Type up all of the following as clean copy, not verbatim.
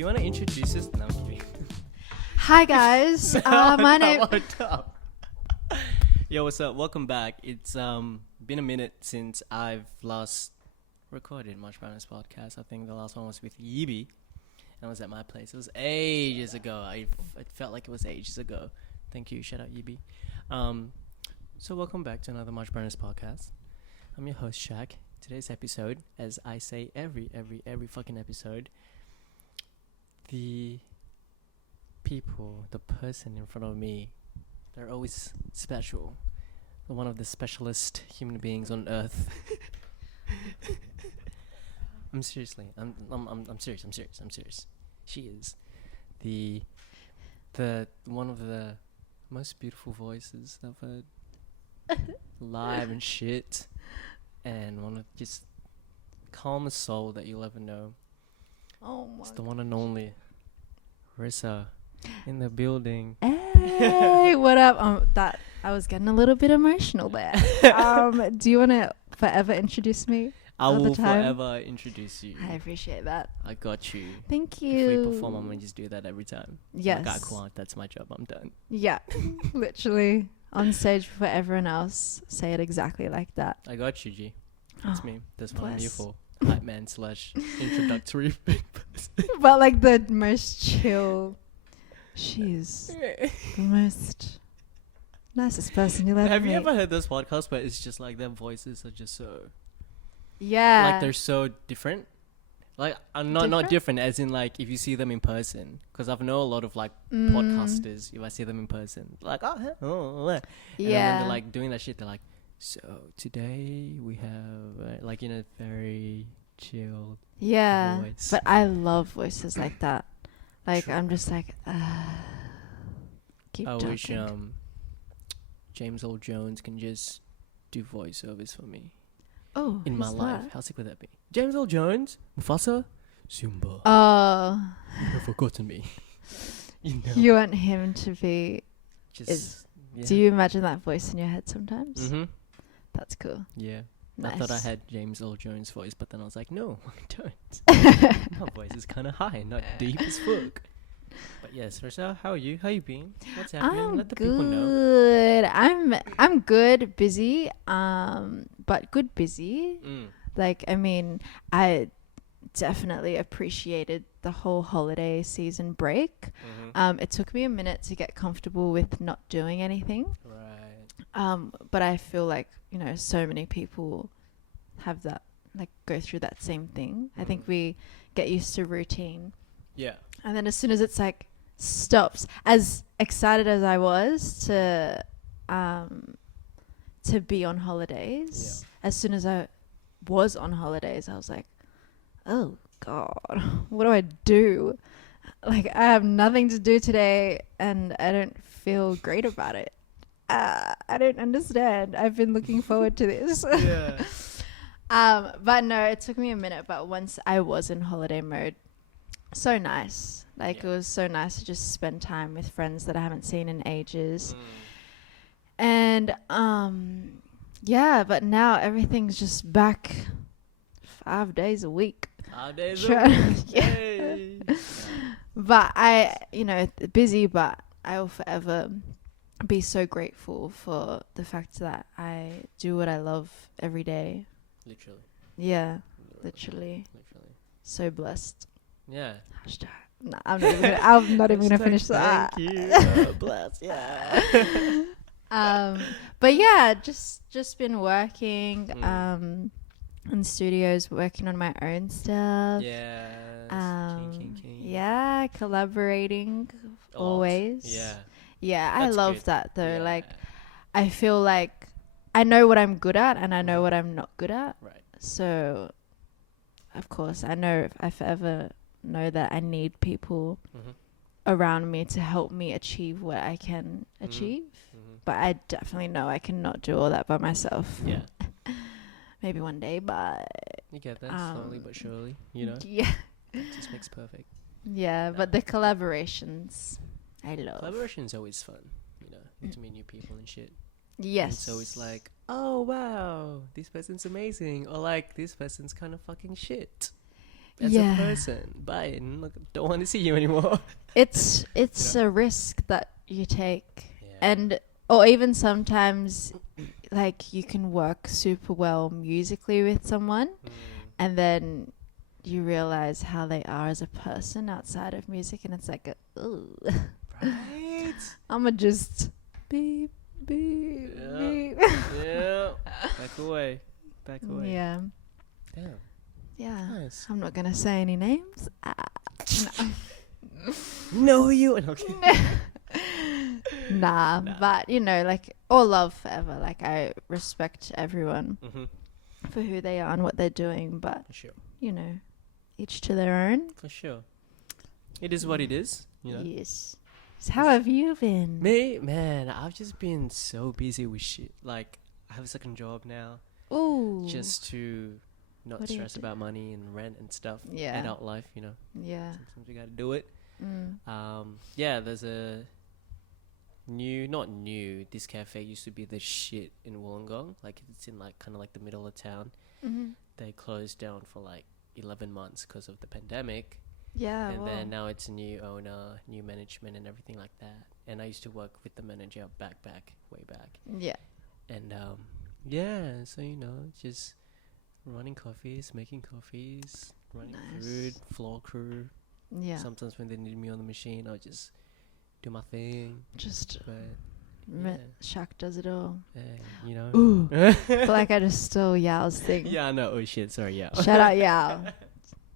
you want to introduce us? No, I'm kidding. Hi guys, my name. Yo, what's up? Welcome back. It's been a minute since I've last recorded Much Browness Podcast. I think the last one was with Yibi, and I was at my place. It was ages ago. It felt like it was ages ago. Thank you. Shout out Yibi. So welcome back to another Much Browness Podcast. I'm your host Shaq. Today's episode, as I say every fucking episode, the person in front of me, they're always special. They're one of the specialist human beings on earth. I'm serious. She is the one of the most beautiful voices I've heard live and shit, and one of just calmest soul that you'll ever know. Oh my! It's the one and only Rissa in the building. Hey, what up? That I was getting a little bit emotional there. Do you want to forever introduce me? I will forever introduce you. I appreciate that. I got you. Thank you. If we perform, I'm gonna just do that every time. Yes. Like, cool. That's my job. I'm done. Yeah, literally on stage for everyone else. Say it exactly like that. I got you, G. That's me. That's what I'm here bless. for. Hype man / introductory big person. But like the most chill. She's the most nicest person you'll ever Have meet. you ever heard this podcast where it's just like their voices are just so Yeah. like they're so different? Like not different as in like if you see them in person, because I've know a lot of like podcasters. If I see them in person, like and then when they're like doing that shit, they're like, so today we have like in a very chilled voice. But I love voices like that. Like True. I'm just like keep I talking. wish James Earl Jones can just do voiceovers for me in my who's life. that? How sick would that be? James Earl Jones, Mufasa, Simba. Oh, You've forgotten me. You know, you want him to be? just yeah. Do you imagine that voice in your head sometimes? Mm-hmm. That's cool. Yeah. Nice. I thought I had James Earl Jones' voice, but then I was like, no, I don't. My voice is kind of high, not deep as fuck. But yes, Rissa, how are you? How you been? What's happening? I'm Let the people know. good. I'm good, busy. But good busy. Like I mean, I definitely appreciated the whole holiday season break. Mm-hmm. It took me a minute to get comfortable with not doing anything. Right. But I feel like, you know, so many people have that, like go through that same thing. I think we get used to routine. Yeah. And then as soon as it's like stops, as excited as I was to be on holidays, as soon as I was on holidays, I was like, oh God, what do I do? Like I have nothing to do today and I don't feel great about it. I don't understand. I've been looking forward to this. Yeah. But no, it took me a minute. But once I was in holiday mode, so nice. Like it was so nice to just spend time with friends that I haven't seen in ages. And yeah, but now everything's just back 5 days a week. 5 days Sure. a week. Yeah. Hey. But I, you know, busy, but I will forever be so grateful for the fact that I do what I love every day. Literally. Yeah, literally. So blessed. Yeah. Hashtag. Nah, I'm not even gonna finish that. Thank you. Bless. Yeah. But yeah, just been working in studios, working on my own stuff. Yeah. King. Yeah, collaborating always. Yeah. Yeah, I That's love good. that though. Yeah. Like, I feel like I know what I'm good at and I know what I'm not good at. Right. So, of course, I know if I forever know that I need people around me to help me achieve what I can achieve. But I definitely know I cannot do all that by myself. Yeah. Maybe one day, but You get that slowly but surely, you know? yeah. It just makes perfect. Yeah, but the collaborations I love. Collaboration is always fun, you know, to meet new people and shit. Yes. And so it's like, oh wow, this person's amazing, or like this person's kind of fucking shit. as a person. Bye. And look, don't want to see you anymore. It's a risk that you take, or even sometimes, like, you can work super well musically with someone, and then you realize how they are as a person outside of music, and it's like, ooh, right? I'ma just beep beep beep. Yeah. Back away. Yeah. Damn. Yeah. Nice. I'm not gonna say any names. Know who you. Okay. Nah, but like, all love forever. Like, I respect everyone for who they are and what they're doing, but For sure. Each to their own. For sure. It is what it is. Yes. So how have you been? Me, man, I've just been so busy with shit. Like, I have a second job now. Ooh. Just to not stress about money and rent and stuff. Yeah. Adult life, Yeah. Sometimes you gotta do it. Yeah, there's a not new. This cafe used to be the shit in Wollongong. Like, it's in like kind of like the middle of town. They closed down for like 11 months because of the pandemic. Yeah. And then now it's a new owner, new management and everything like that. And I used to work with the manager way back. Yeah. And yeah, so just running coffees, making coffees, running food, floor crew. Yeah. Sometimes when they need me on the machine, I'll just do my thing. Shaq does it all. Ooh. I feel like I just stole Yao's thing. Yeah, I know. Oh shit, sorry, Yao. Shout out Yao.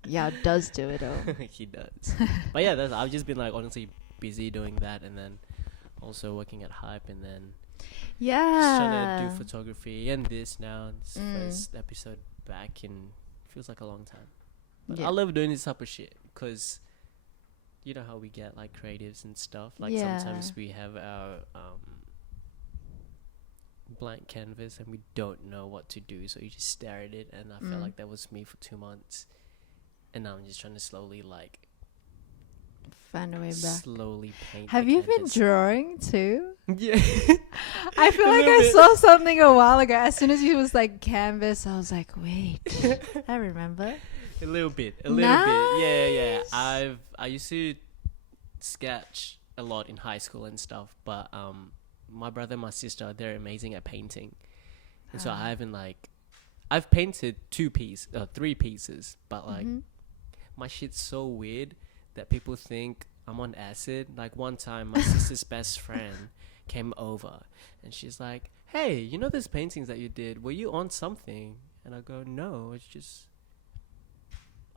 Yao does do it all. He does. But yeah, I've just been like honestly busy doing that, and then also working at Hype, and then just trying to do photography and this now. It's first episode back in feels like a long time. But I love doing this type of shit because you know how we get like creatives and stuff. Like sometimes we have our blank canvas and we don't know what to do, so you just stare at it. And I felt like that was me for 2 months, and now I'm just trying to slowly find a way back. Slowly paint. Have you been drawing too? Yeah. I feel like I saw something a while ago. As soon as you was like canvas, I was like, wait, I remember. A little bit. Yeah. I used to sketch a lot in high school and stuff, but my brother and my sister, they're amazing at painting, and so I've painted 3 pieces, but like my shit's so weird that people think I'm on acid. Like one time, my sister's best friend came over, and she's like, "Hey, those paintings that you did? Were you on something?" And I go, "No, it's just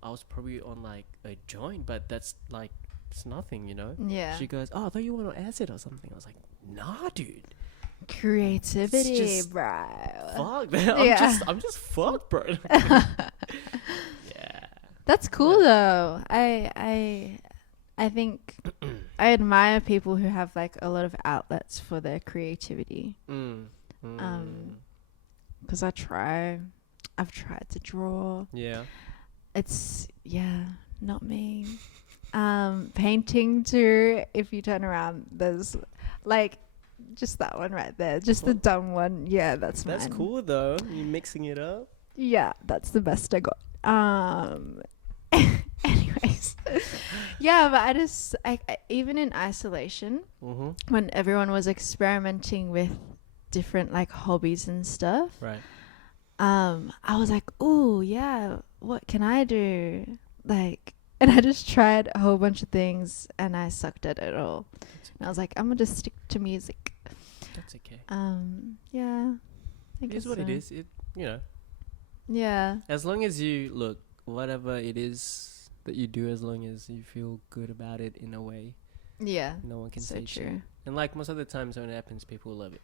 I was probably on like a joint, but that's like it's nothing, Yeah. She goes, "Oh, I thought you were on acid or something." I was like, "Nah, dude. Creativity, bro. Fuck, man. I'm just fucked, bro." Yeah. That's cool though. I think I admire people who have like a lot of outlets for their creativity. Because I've tried to draw. Yeah. It's not me. Painting too. If you turn around, there's like just that one right there, just the dumb one. Yeah, that's mine. That's cool though. You mixing it up. Yeah, that's the best I got. Anyways, yeah, but I even in isolation, when everyone was experimenting with different like hobbies and stuff, right? I was like, "Ooh, yeah, what can I do?" Like, and I just tried a whole bunch of things, and I sucked at it all. And I was like, "I'm gonna just stick to music." That's okay. Yeah, It is what it is. Yeah. As long as you look, whatever it is that you do, as long as you feel good about it in a way. Yeah. No one can so say true. shit. And like most of the times when it happens, people love it.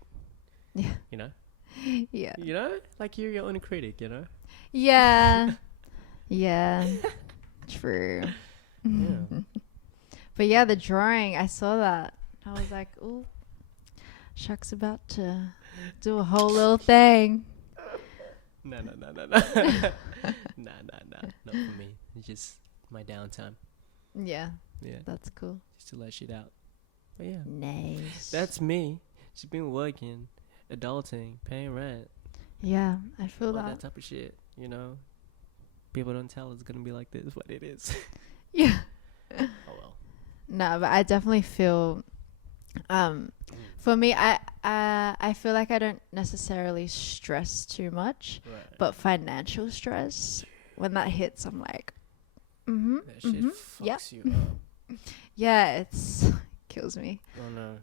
Yeah. Yeah. Like you're your own critic, Yeah. Yeah. True. Yeah. But yeah, the drawing, I saw that. I was like, ooh, Chuck's about to do a whole little thing. No. Not for me. It's just my downtime. Yeah. Yeah. That's cool. Just to let shit out. But yeah. Nice. That's me. Just been working, adulting, paying rent. Yeah, I feel all that. that type of shit, people don't tell it's gonna be like this, but it is. Yeah. Oh well. No, but I definitely feel. For me, I feel like I don't necessarily stress too much, Right. but financial stress, when that hits, I'm like, That shit yep. fucks you up. Yeah, it's kills me. Oh no.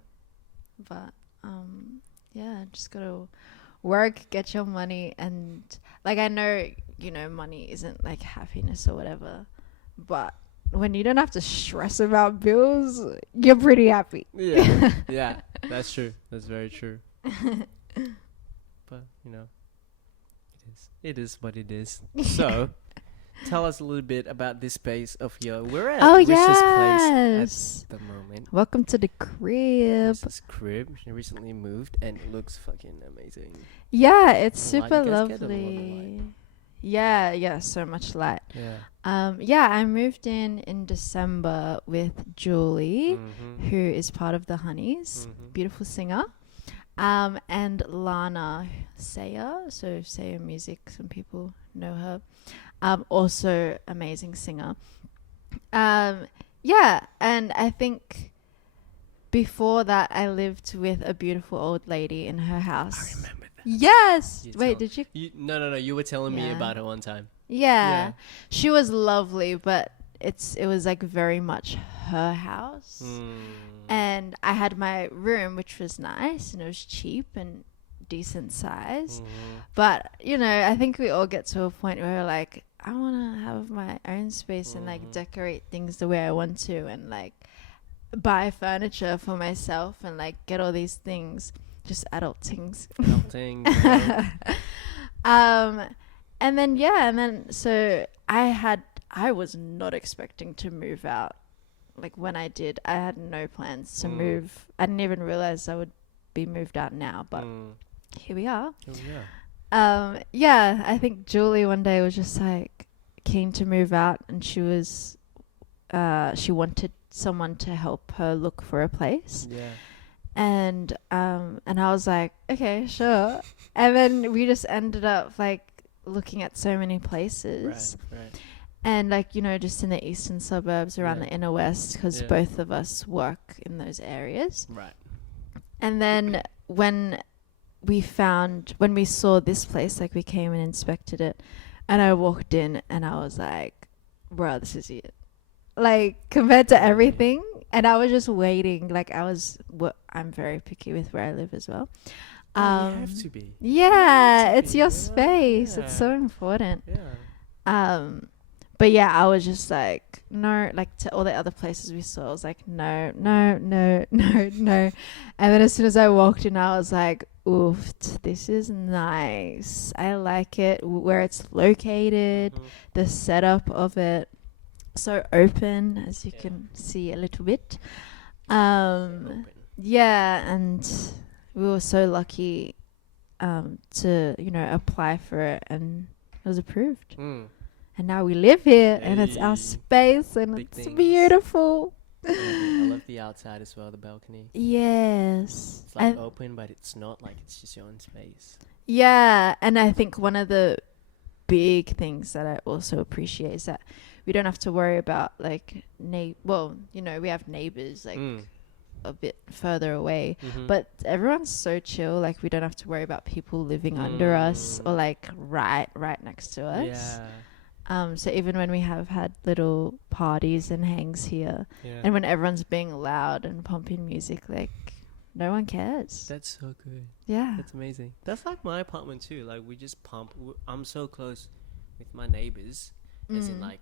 But yeah, just gotta work, get your money, and like I know, you know, money isn't like happiness or whatever, but when you don't have to stress about bills, you're pretty happy. Yeah. Yeah. That's true. That's very true. But you know, it is what it is. So, tell us a little bit about this space of your. We're at Rissa's place at the moment. Welcome to the crib. Rissa's crib. She recently moved and it looks fucking amazing. Yeah, it's The light super you guys get, or the lovely. Yeah, so much light. Yeah. Yeah, I moved in December with Julie, who is part of the Honeys, beautiful singer, and Lana Sayer, so Sayer Music, some people know her, also amazing singer. Yeah, and I think before that I lived with a beautiful old lady in her house. I remember that. Yes. You Wait, tell- did you? No. You were telling me Yeah. about her one time. Yeah. She was lovely, but it was like very much her house. And I had my room, which was nice, and it was cheap and decent size. But, you know, I think we all get to a point where we're like, I want to have my own space and like decorate things the way I want to, and like buy furniture for myself and like get all these things, just adult things. Melting. Yeah. And then so I was not expecting to move out. Like when I did, I had no plans to move. I didn't even realize I would be moved out now, but here we are. Yeah, I think Julie one day was just like keen to move out, and she wanted someone to help her look for a place. Yeah. And I was like, okay, sure. And then we just ended up like looking at so many places. Right. And like, you know, just in the eastern suburbs around Yeah. the inner west, because Yeah. both of us work in those areas. Right. And then when we saw this place, like we came and inspected it, and I walked in and I was like, bro, this is it. Like compared to everything. And I was just waiting. Like I'm very picky with where I live as well. You have to be. Yeah, it's your Yeah. space. It's so important. Yeah. But yeah, I was just like, no, like to all the other places we saw, I was like, no. And then as soon as I walked in, I was like, oof, this is nice. I like it where it's located, the setup of it. So open, as you can see a little bit. Yeah, and we were so lucky to, you know, apply for it, and it was approved. And now we live here, and it's our Hey. space, and Big it's things. beautiful. I love the outside as well, the balcony. Yes. It's like open, but it's not like it's just your own space. Yeah, and I think one of the big things that I also appreciate is that we don't have to worry about like well, you know, we have neighbors like a bit further away, but everyone's so chill. Like we don't have to worry about people living under us or like right next to us. Yeah. So even when we have had little parties and hangs here, and when everyone's being loud and pumping music, like no one cares. That's so good. Yeah. That's amazing. That's like my apartment too. Like we just pump. I'm so close with my neighbors, as in like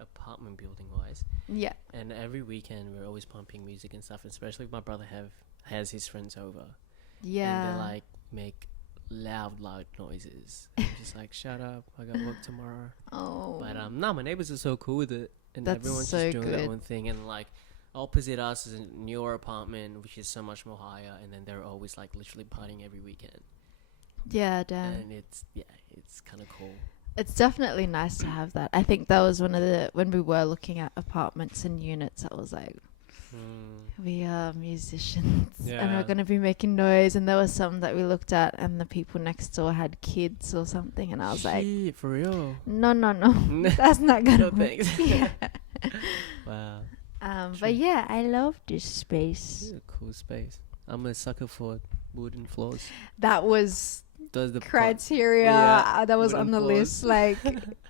apartment building wise. Yeah. And every weekend we're always pumping music and stuff. Especially if my brother has his friends over. Yeah. And they like make loud noises. I'm just like, shut up, I got work tomorrow. Oh. But my neighbors are so cool with it, and That's everyone's so just doing good. their own thing. And like opposite us is a newer apartment, which is so much more higher, and then they're always like literally partying every weekend. Yeah, damn. And it's kind of cool. It's definitely nice to have that. I think that was one of when we were looking at apartments and units, I was like, We are musicians, Yeah. and we're going to be making noise. And there were some that we looked at, and the people next door had kids or something, and I was like, Shit, for real? no, that's not going to No work. thanks. Yeah. Wow. But yeah, I love this space. It's a cool space. I'm a sucker for wooden floors. That was Does the criteria Yeah, that was wooden on the floors. list. Like,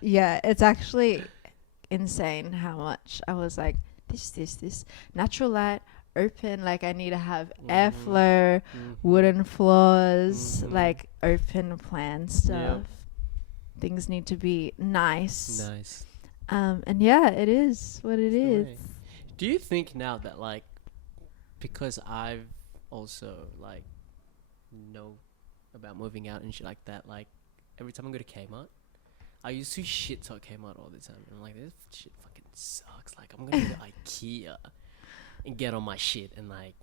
yeah, it's actually insane how much I was like, this natural light, open. Like, I need to have airflow, wooden floors, like open plan stuff. Things need to be nice. Nice. And yeah, it is what it is. Right. Do you think now that, like, because I've also, like, know about moving out and shit like that, like, every time I go to Kmart, I used to shit talk Kmart all the time. And I'm like, this shit fucking sucks. Like, I'm gonna go to IKEA and get all my shit, and, like,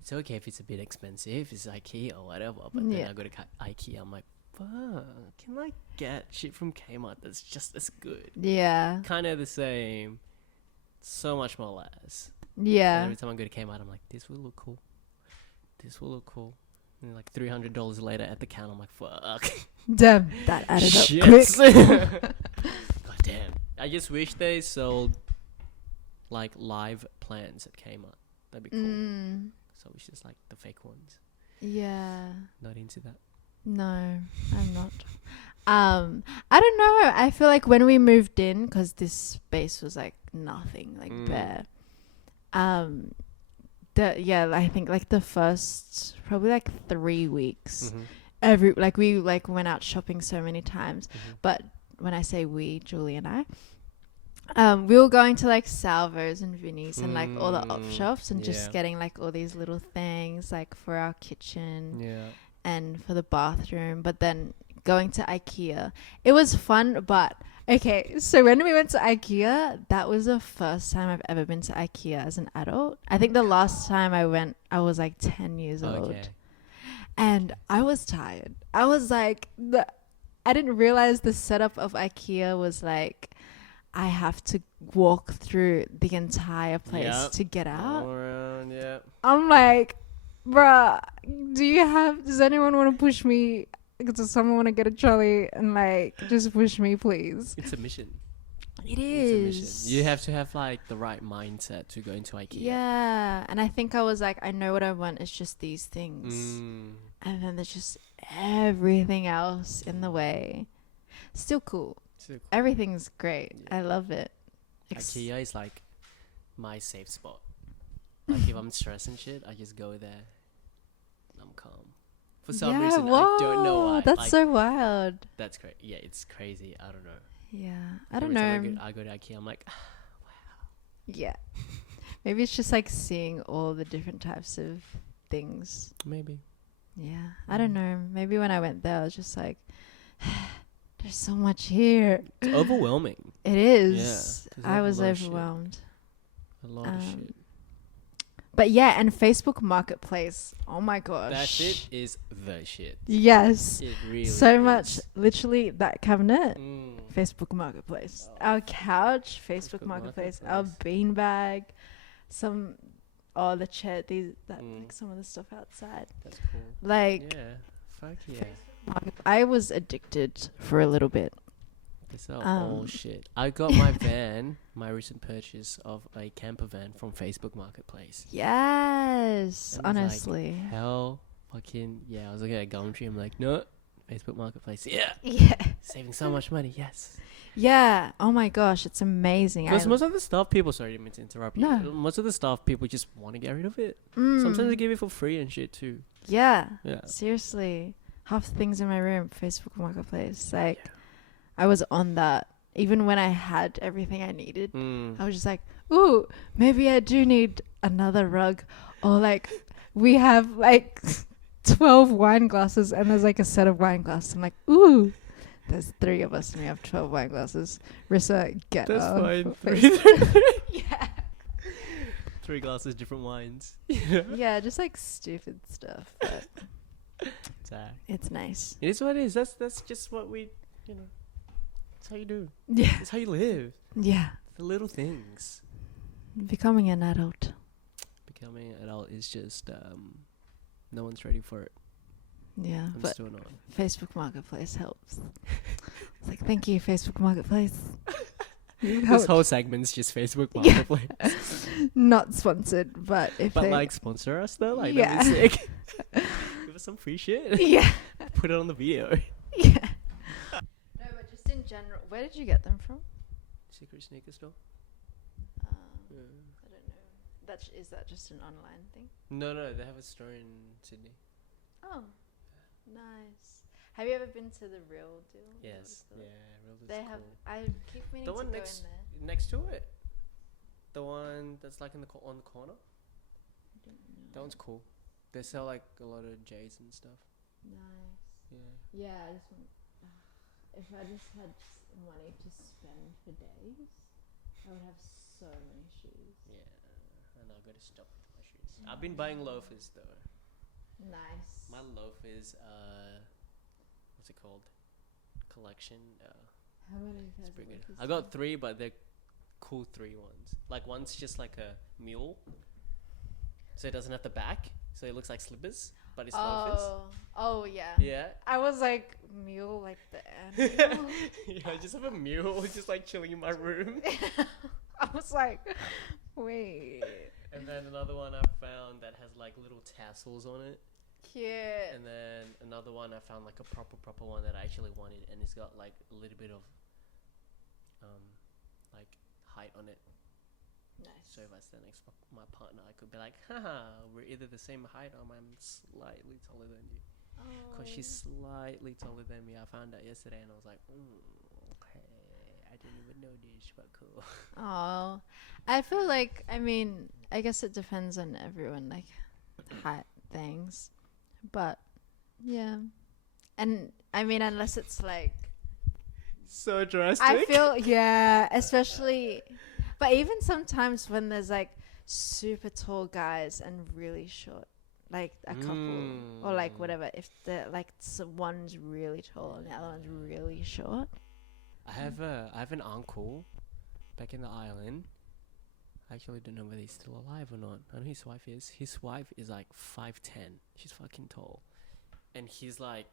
it's okay if it's a bit expensive, it's IKEA or whatever, but then I go to IKEA, I'm like, fuck, can I get shit from Kmart that's just as good? Yeah. Kind of the same, so much more less. Yeah. And every time I go to Kmart, I'm like, this will look cool. This will look cool. And like $300 later at the counter, I'm like, fuck. Damn, that added up Shit. quick. God damn. I just wish they sold like live plants at Kmart. That'd be cool. So it's just like the fake ones. Yeah. Not into that. No, I'm not. I don't know. I feel like when we moved in, because this space was like nothing, like bare. I think like the first probably like 3 weeks, we like went out shopping so many times. But when I say we, Julie and I, we were going to like Salvos and Vinnie's and like all the op shops and just getting like all these little things like for our kitchen. Yeah. And for the bathroom, but then going to IKEA, it was fun. But okay, so when we went to IKEA, that was the first time I've ever been to IKEA as an adult. I think the last time I went, I was like 10 years old, and I was tired. I was like, I didn't realize the setup of IKEA was like, I have to walk through the entire place to get out. All around, I'm like, bruh, does anyone want to push me? Does someone want to get a trolley and like just push me, please? It's a mission. It It's a is. mission. You have to have like the right mindset to go into IKEA. Yeah, and I think I was like, I know what I want. It's just these things, and then there's just everything else in the way. Still cool. Everything's great. I love it. IKEA is like my safe spot. Like if I'm stressed and shit, I just go there. I'm calm. For some reason, I don't know why. That's like, so wild. That's great. Yeah, it's crazy. I don't know. Yeah, I don't Every know. time I go to IKEA, I'm like, wow. Yeah. Maybe it's just like seeing all the different types of things. Maybe. Yeah. I don't know. Maybe when I went there, I was just like, there's so much here. It's overwhelming. It is. Yeah, I was overwhelmed. A lot of shit. But yeah, and Facebook Marketplace. Oh my gosh. That shit is the shit. Yes. It really so is. much. Literally, that cabinet, Mm. Facebook Marketplace. Our couch, Facebook Marketplace. Our beanbag. The chair. Like some of the stuff outside. That's cool. Like, Yeah. Fuck yeah. I was addicted for a little bit. It's all shit. I got my van, my recent purchase of a camper van from Facebook Marketplace. Yes, And I was honestly. like, hell fucking yeah. I was looking at Gumtree. I'm like, no, Facebook Marketplace. Yeah. Yeah. Saving so much money. Yes. Yeah. Oh my gosh, it's amazing. Because most of the stuff people, sorry, I didn't mean to interrupt you. No. Most of the stuff people just want to get rid of it. Sometimes they give it for free and shit too. Yeah. Yeah. Seriously. Half the things in my room, Facebook Marketplace. Like, I was on that. Even when I had everything I needed, I was just like, ooh, maybe I do need another rug. Or like, we have like 12 wine glasses and there's like a set of wine glasses. I'm like, ooh, there's 3 of us and we have 12 wine glasses. Rissa, get That's off. fine. Yeah. 3 glasses, different wines. Yeah, just like stupid stuff. But it's nice. It is what it is. That's just what we, that's how you do. Yeah. That's how you live. Yeah. The little things. Becoming an adult. becoming an adult is just no one's ready for it. Yeah, I'm but still not. Facebook Marketplace helps. It's like, thank you, Facebook Marketplace. This whole segment's just Facebook Marketplace. Not sponsored, but if But they like sponsor us though, like Yeah. that'd be sick. Give us some free shit. yeah, Put it on the video. yeah. No, but just in general, where did you get them from? Secret sneaker store. I don't know. Is that just an online thing? No, they have a store in Sydney. Oh, nice. Have you ever been to the Real Deal? Yes. Yeah, real They cool. have. I keep meaning The to one go next in there. next to it. The one that's like in the on the corner. That one's cool. They sell like a lot of J's and stuff. Nice. Yeah. Yeah, I just want. If I just had money to spend for days, I would have so many shoes. Yeah. And I got to stop with my shoes. I've been buying loafers though. Nice. My loafers, what's it called? Collection. How many It's pairs of pretty good. loafers I do you got 3, but they're cool 3 ones. Like one's just like a mule, so it doesn't have the back, so it looks like slippers, but it's loafers. Oh yeah. Yeah. I was like mule, like the animal. Yeah, I just have a mule just like chilling in my room. I was like, wait. And then another one I found that has like little tassels on it. Cute. And then another one I found like a proper one that I actually wanted, and it's got like a little bit of like height on it. Nice. So if I stand next to my partner, I could be like, haha, we're either the same height or I'm slightly taller than you. Because she's slightly taller than me. I found out yesterday and I was like, okay, I didn't even know this, but cool. Oh, I feel like, I mean, I guess it depends on everyone, like height things, but yeah. And I mean, unless it's like, So drastic. I feel, yeah, especially, but even sometimes when there's like super tall guys and really short, like a couple or like whatever, if the like one's really tall and the other one's really short. I have an uncle back in the island. I actually don't know whether he's still alive or not. I know his wife is. His wife is like 5'10". She's fucking tall. And he's way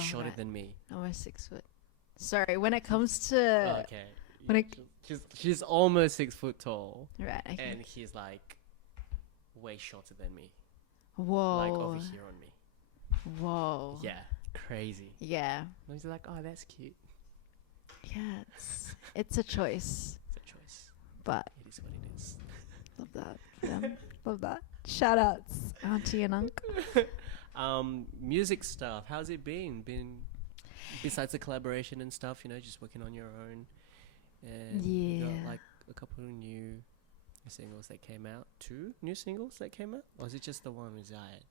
shorter than me. Almost 6 foot. Sorry, when it comes to Okay. when She's almost 6 foot tall. right, okay. And he's like way shorter than me. Whoa. Like over here on me. Whoa. Yeah. Crazy. Yeah. And he's like, oh, that's cute. Yeah, it's a choice, It's a choice. but It is what it is. love that. Yeah, love that. Shout outs, auntie and uncle. Music stuff. How's it been? Besides the collaboration and stuff, just working on your own. And you got like a couple of new singles that came out. 2 new singles that came out? Or is it just the one with Zayed?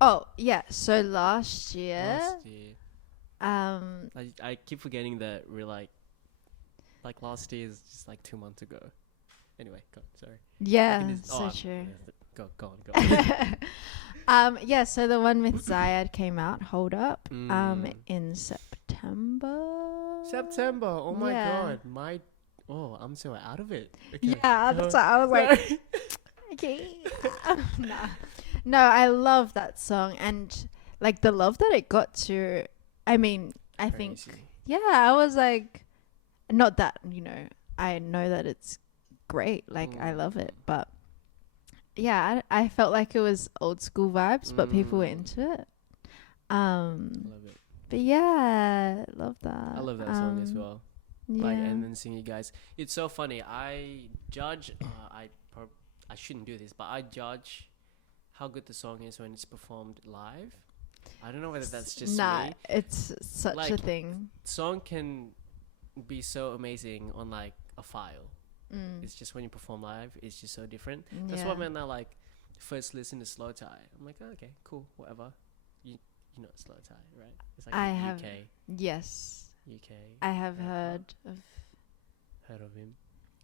Oh yeah. So last year. I keep forgetting that we're like last year is just like 2 months ago. Anyway, go on, sorry. Yeah, so true. Go on. Yeah, so the one with Zayed came out, Hold Up, in September. Oh my Yeah. god. I'm so out of it. Okay. Yeah, that's why I was like, okay. Nah. No, I love that song, and like the love that it got to, I mean, I think, Crazy. yeah, I was like, not that, I know that it's great, like I love it, but yeah, I felt like it was old school vibes, but people were into it. Love it. But yeah, love that. I love that song as well. Yeah. Like, and then sing you guys. It's so funny. I judge. I shouldn't do this, but I judge how good the song is when it's performed live. I don't know whether that's just me. It's such a Like, thing. Song can be so amazing on like a file. It's just when you perform live, it's just so different. That's why when I like first listen to Slow Tie, I'm like, oh, okay, cool, whatever. You know Slow Tie, right? It's like I UK. have, yes. UK. I have heard of him.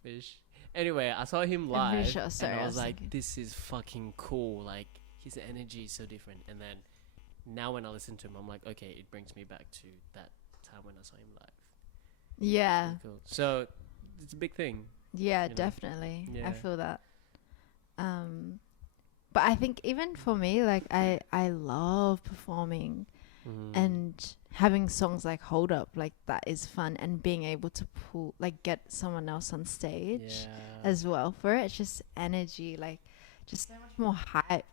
Ish. Anyway, I saw him I'm pretty live, sure, sorry, and I I was was like, thinking. this is fucking cool. Like, his energy is so different. And then now when I listen to him, I'm like, okay, it brings me back to that time when I saw him live. Yeah. Pretty cool. So it's a big thing. Yeah, You know? definitely. Yeah. I feel that. But I think even for me, like I love performing and having songs like Hold Up, like that is fun, and being able to get someone else on stage as well for it. It's just energy, like just so much more hype.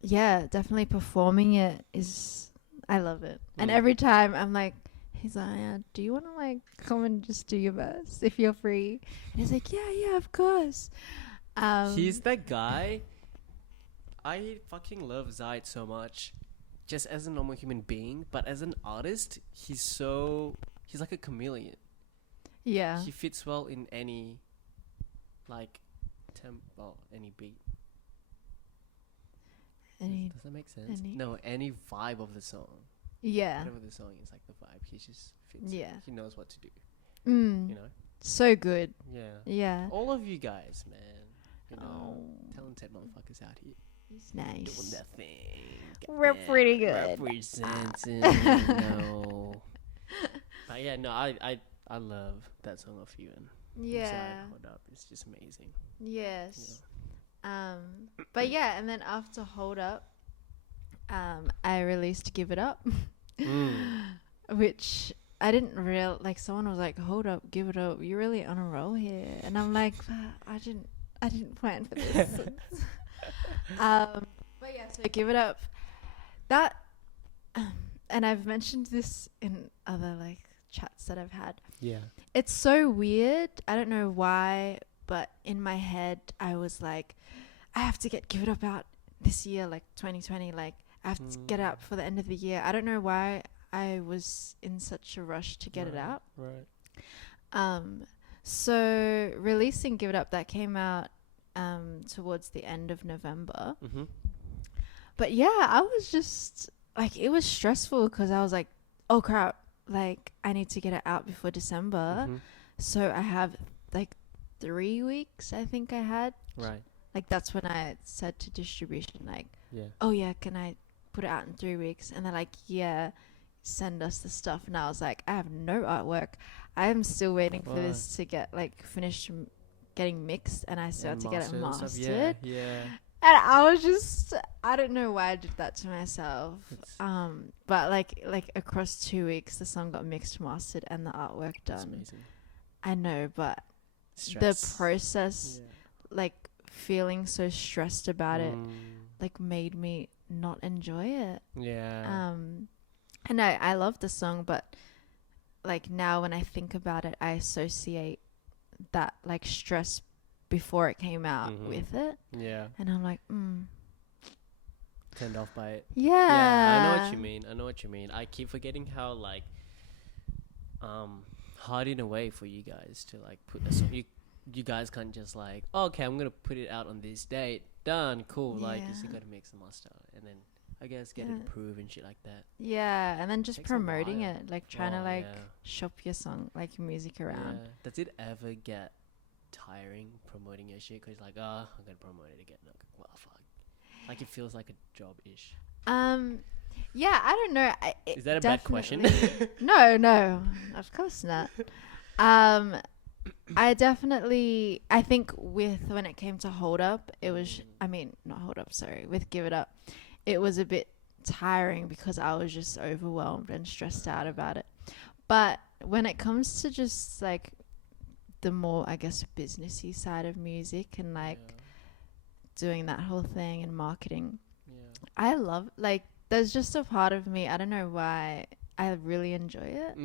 Yeah, definitely performing it is, I love it. And every time I'm like, he's like, yeah, do you want to like come and just do your verse if you're free? And he's like, yeah, of course. He's that guy. I fucking love Zaid so much, just as a normal human being, but as an artist, he's like a chameleon. Yeah. He fits well in any, like, any beat. Does that make sense? No, any vibe of the song. Yeah. Whatever the song is, like the vibe, he just fits. Yeah. He knows what to do. You know? So good. Yeah. Yeah. All of you guys, man. You know, talented motherfuckers out here. He's nice. Doing that thing. We're pretty good. Representing. No. But yeah, no, I love that song of you and Hold Up. It's just amazing. Yes. Yeah. But yeah, and then after Hold Up, I released Give It Up, which I didn't like. Someone was like, "Hold up, give it up. You're really on a roll here," and I'm like, I didn't plan for this. But yeah, so Give It Up. That, and I've mentioned this in other like chats that I've had. Yeah. It's so weird. I don't know why, but in my head, I was like, I have to get Give It Up out this year, like 2020. Like, I have to get it out for the end of the year. I don't know why I was in such a rush to get it out. Right. So releasing Give It Up, that came out towards the end of November. But yeah, I was just like, it was stressful because I was like, oh crap, like I need to get it out before December. So I have like 3 weeks, I think I had. Right. Like that's when I said to distribution, like, yeah, oh yeah, can I put it out in 3 weeks? And they're like, yeah, send us the stuff. And I was like, I have no artwork. I am still waiting for this to get like finished getting mixed, and I still have to get it mastered. Yeah. And I was just, I don't know why I did that to myself. But like across 2 weeks, the song got mixed, mastered, and the artwork done. That's amazing. I know, but Stress. the process, like feeling so stressed about it, like made me not enjoy it. Yeah. And I love the song, but like now when I think about it, I associate that like stress before it came out with it. Yeah. And I'm like, turned off by it. Yeah. Yeah, I know what you mean. I keep forgetting how like hard in a way for you guys to like put a song. You guys can't just like, oh, okay, I'm gonna put it out on this date. Done, cool. Like you still gotta mix the master and then I guess get it approved and shit like that. Yeah, and then just Takes promoting it, like trying to like yeah. shop your song, like your music around. Yeah. Does it ever get tiring promoting your shit? Cause like, I'm gonna promote it again. Like, well, fuck. Like it feels like a job-ish. Yeah, I don't know. Is that a bad question? No, of course not. I think when it came to Hold Up, it was, not Hold Up, sorry, with Give It Up, it was a bit tiring because I was just overwhelmed and stressed out about it. But when it comes to just like the more, I guess, businessy side of music and like doing that whole thing and marketing, I love, like, there's just a part of me, I don't know why, I really enjoy it.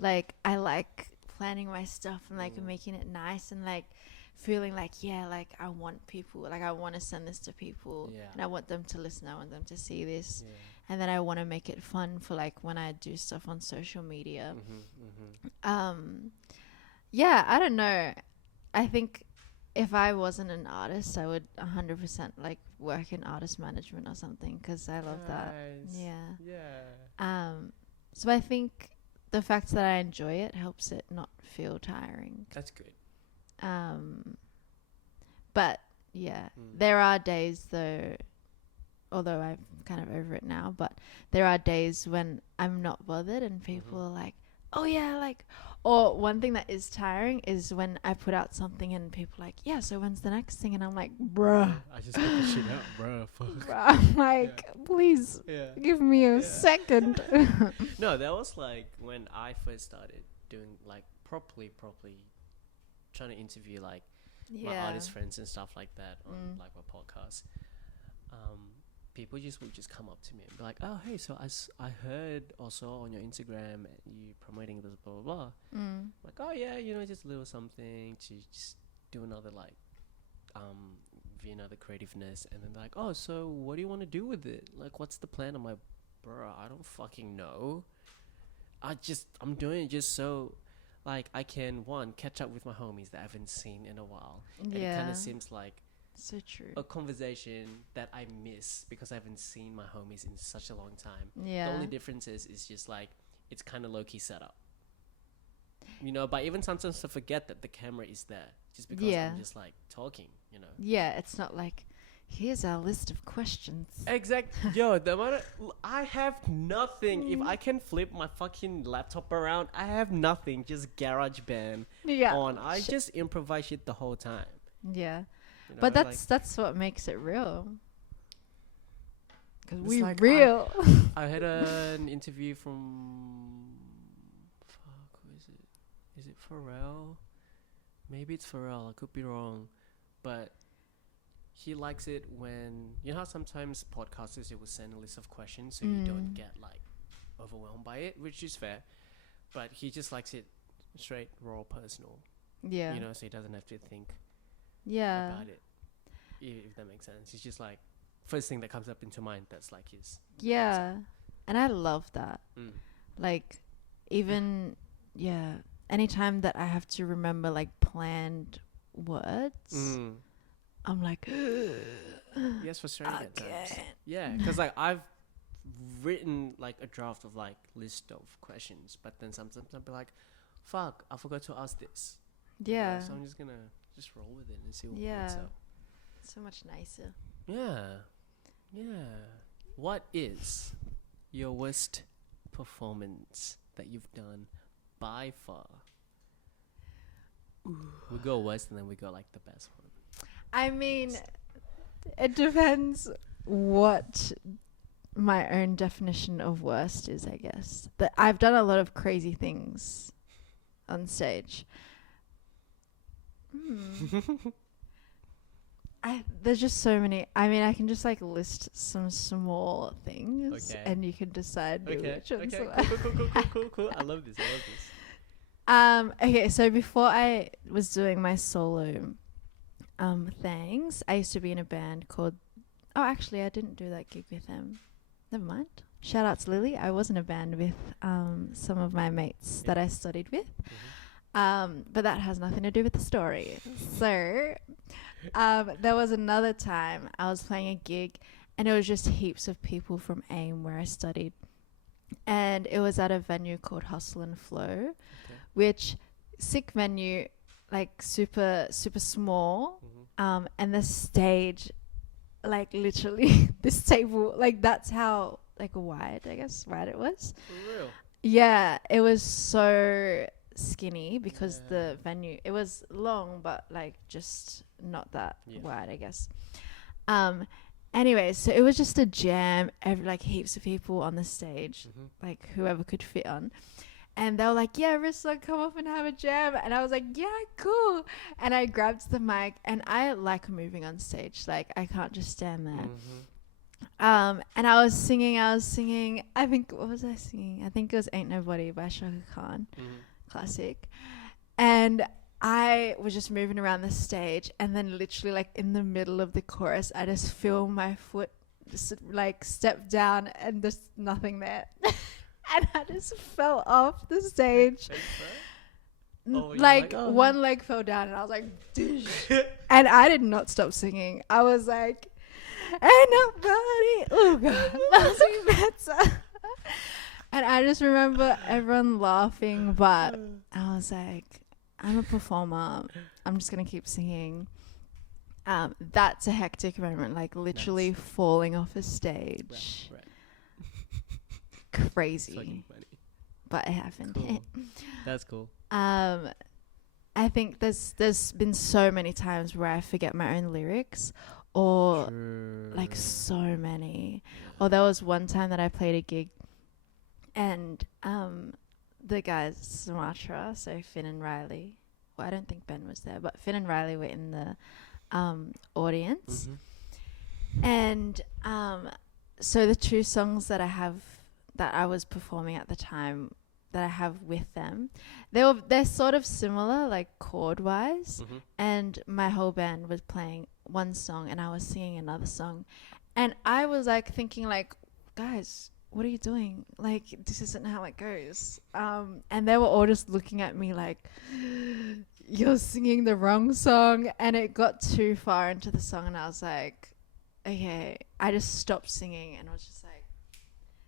Like, I like planning my stuff and like making it nice and like feeling like, like I want people, like I want to send this to people and I want them to listen, I want them to see this, and then I want to make it fun for like when I do stuff on social media. I don't know, I think if I wasn't an artist, I would 100% like work in artist management or something, because I love that. So I think the fact that I enjoy it helps it not feel tiring. That's good. But there are days though, although I'm kind of over it now, but there are days when I'm not bothered and people are like, oh yeah, like, or one thing that is tiring is when I put out something and people are like, yeah, so when's the next thing? And I'm like, bruh. I just put the shit out, bruh. Fuck. Bruh. I'm like, please give me a second. No, that was like when I first started doing like properly trying to interview like my artist friends and stuff like that on like my podcast. People would just come up to me and be like, oh hey, so I heard also on your Instagram you promoting this blah blah blah. Like, oh yeah, just a little something to just do another like via another creativeness. And then they're like, oh, so what do you want to do with it? Like, what's the plan? I'm like, bro, I don't fucking know. I'm doing it just so like I can catch up with my homies that I haven't seen in a while. And it kind of seems like so true. A conversation that I miss because I haven't seen my homies in such a long time. Yeah. The only difference is just like it's kind of low-key set up. But even sometimes I forget that the camera is there just because I'm just like talking, Yeah, it's not like, here's our list of questions. Exactly. Yo, I have nothing. If I can flip my fucking laptop around, I have nothing. Just GarageBand on. I just improvise shit the whole time. Yeah. But that's what makes it real. Because we like real. I had an interview from... Fuck, who is it? Is it Pharrell? Maybe it's Pharrell. I could be wrong. But he likes it when... You know how sometimes podcasters, they will send a list of questions so you don't get like overwhelmed by it, which is fair. But he just likes it straight, raw, personal. Yeah. So he doesn't have to think about it, if that makes sense. It's just like first thing that comes up into mind. That's like his answer. And I love that. Like even anytime that I have to remember like planned words, I'm like yes, frustrating at times. Yeah, because like I've written like a draft of like list of questions, but then sometimes I'll be like, fuck, I forgot to ask this. Yeah. So I'm just gonna roll with it and see what's up. So much nicer. Yeah. What is your worst performance that you've done by far? We go worst and then we go like the best one. I mean, it depends what my own definition of worst is, I guess. But I've done a lot of crazy things on stage. There's just so many. I mean, I can just like list some small things, and you can decide which ones. Cool. I love this. Okay, so before I was doing my solo things, I used to be in a band called... Oh, actually, I didn't do that gig with them. Never mind. Shout out to Lily. I was in a band with some of my mates that I studied with. But that has nothing to do with the story. So there was another time I was playing a gig and it was just heaps of people from AIM where I studied. And it was at a venue called Hustle and Flow, which sick venue, like super, super small. And the stage, like literally this table, like that's how like wide it was. For real? Yeah, it was so skinny because the venue, it was long but like just not that wide, I guess. Anyway, so it was just a jam, like heaps of people on the stage, like whoever could fit on. And they were like, yeah, Rissa, come up and have a jam. And I was like, yeah, cool. And I grabbed the mic, and I like moving on stage. Like, I can't just stand there. And I was singing. I think, what was I singing? I think it was Ain't Nobody by Shaka Khan. Classic. And I was just moving around the stage. And then literally, like, in the middle of the chorus, I just feel my foot just, like, step down, and there's nothing there. And I just fell off the stage. One leg fell down, and I was like, dish. And I did not stop singing. I was like, ain't nobody. Oh, God. Loves me better. And I just remember everyone laughing, but I was like, I'm a performer. I'm just going to keep singing. That's a hectic moment, like literally falling off a stage. Right. Crazy. but it happened. Cool. That's cool. I think there's been so many times where I forget my own lyrics, or like so many. Or there was one time that I played a gig, and the guys Sumatra, so Finn and Riley. Well, I don't think Ben was there, but Finn and Riley were in the audience, and so the two songs that I was performing at the time that I have with them, they're sort of similar, like chord wise, and my whole band was playing one song and I was singing another song, and I was like thinking like, guys, what are you doing? Like, this isn't how it goes. And they were all just looking at me like, you're singing the wrong song. And it got too far into the song and I was like, okay. I just stopped singing and I was just like,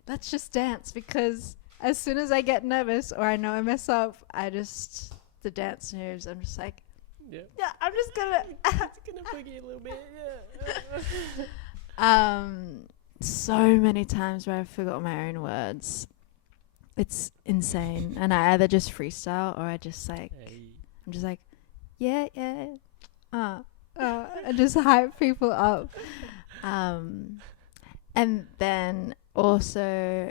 let's just dance, because as soon as I get nervous or I know I mess up, the dance moves, I'm just like, yeah, I'm just gonna boogie a little bit. So many times where I forgot my own words. It's insane. And I either just freestyle or I just like, I'm just like, yeah, I just hype people up. And then also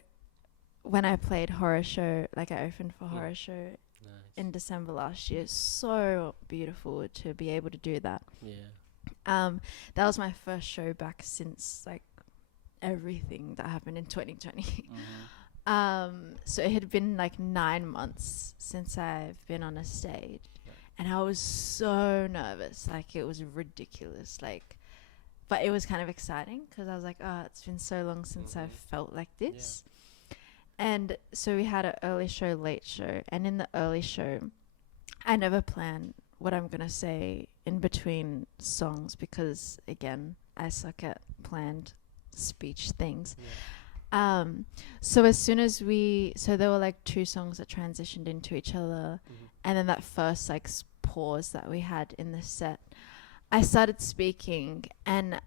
when I played Horror Show, like I opened for Horror Show in December last year, so beautiful to be able to do that. Yeah. That was my first show back since like everything that happened in 2020. So it had been like 9 months since I've been on a stage, and I was so nervous, like it was ridiculous, like, but it was kind of exciting because I was like, oh, it's been so long since I've felt like this. And so we had an early show, late show, and in the early show I never plan what I'm gonna say in between songs because again I suck at planned speech things. So as soon as so there were like 2 songs that transitioned into each other, and then that first like pause that we had in the set, I started speaking and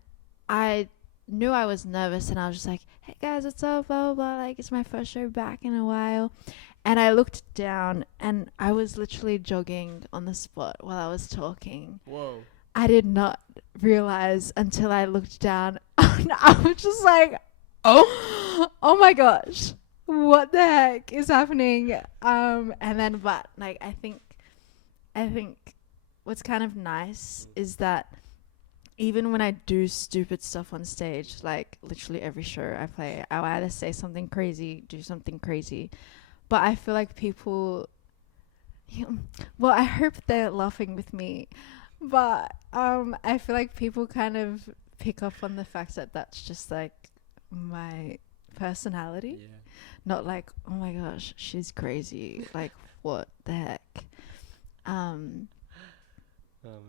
I knew I was nervous and I was just like, hey guys, what's up, blah blah blah, like it's my first show back in a while. And I looked down and I was literally jogging on the spot while I was talking. Whoa. I did not realize until I looked down and I was just like, oh my gosh, what the heck is happening? And then, but like, I think what's kind of nice is that even when I do stupid stuff on stage, like literally every show I play, I'll either say something crazy, do something crazy, but I feel like people, well, I hope they're laughing with me, but I feel like people kind of pick up on the fact that that's just like my personality, not like, oh my gosh, she's crazy, like what the heck.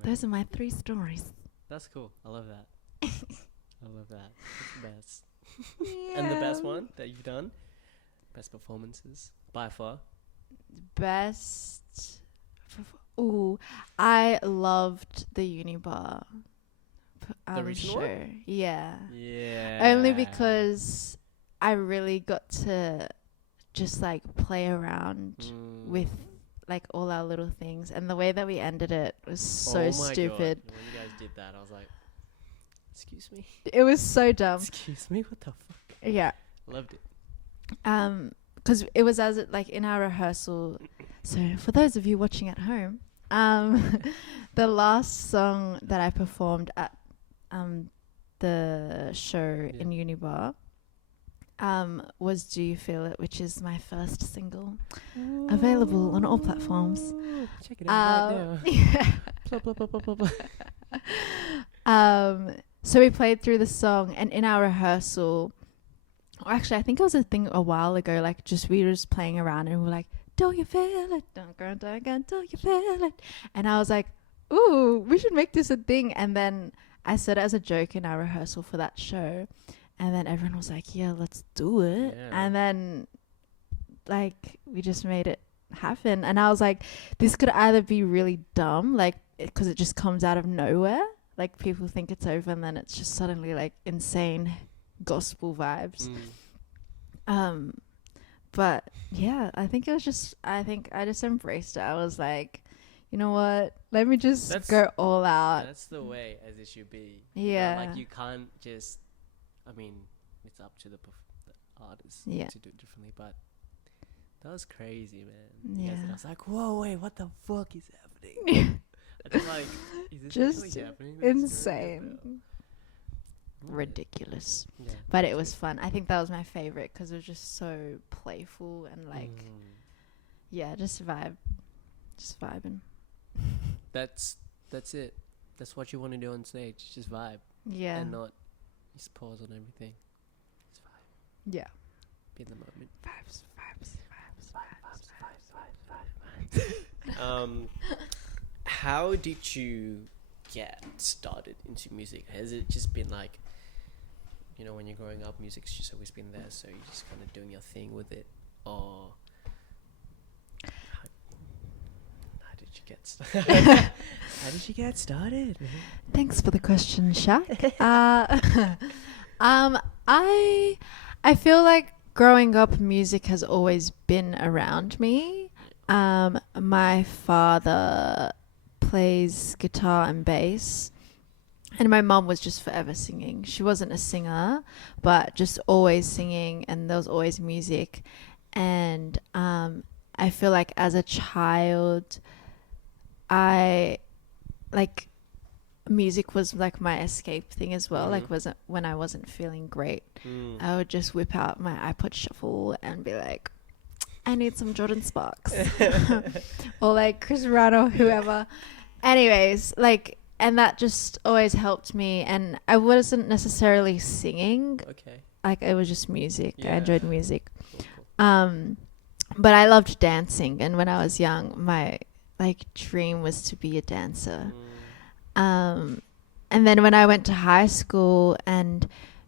Those are my 3 stories. That's cool. I love that. I love that. That's the best. And the best one that you've done? Best performances by far? Best. I loved the Unibar the recent show. one? Yeah. Yeah. Only because I really got to just like play around with like all our little things, and the way that we ended it was so stupid. God. When you guys did that, I was like, excuse me? It was so dumb. Excuse me? What the fuck? Yeah. Loved it. Because it was like in our rehearsal. So for those of you watching at home, the last song that I performed at the show in Unibar was Do You Feel It, which is my first single. Ooh. Available on all platforms. Check it out right now. Blah, blah, blah, blah, blah, blah. So we played through the song, and in our rehearsal, or actually I think it was a thing a while ago, like we were just playing around and we were like, do you feel it? Don't go, do you feel it? And I was like, ooh, we should make this a thing. And then I said it as a joke in our rehearsal for that show. And then everyone was like, yeah, let's do it. Yeah. And then, like, we just made it happen. And I was like, this could either be really dumb, like, because it just comes out of nowhere. Like, people think it's over and then it's just suddenly, like, insane gospel vibes. But yeah, I think I just embraced it. I was like, you know what? Let me just go all out. That's the way as it should be. Yeah. Like you can't just, I mean, it's up to the artist to do it differently, but that was crazy, man. Yeah. And I was like, whoa, wait, what the fuck is happening? I was like, is this just actually happening? insane. Ridiculous. Yeah. But it was fun. I think that was my favorite because it was just so playful and like, just vibing. That's it. That's what you want to do on stage. Just vibe. Yeah. And not just pause on everything. Just vibe. Yeah. Be in the moment. Vibes. How did you get started into music? Has it just been like, you know, when you're growing up, music's just always been there, so you're just kind of doing your thing with it, or how did you get started? How did you get started? Thanks for the question, Shaq. I feel like growing up, music has always been around me. My father plays guitar and bass, and my mum was just forever singing. She wasn't a singer, but just always singing, and there was always music. And I feel like as a child, music was like my escape thing as well. Like when I wasn't feeling great, I would just whip out my iPod shuffle and be like, I need some Jordan Sparks or like Chris Brown or whoever. Anyways, like, and that just always helped me. And I wasn't necessarily singing. Okay. Like it was just music. Yeah. I enjoyed music. Cool. But I loved dancing. And when I was young, my like dream was to be a dancer. And then when I went to high school and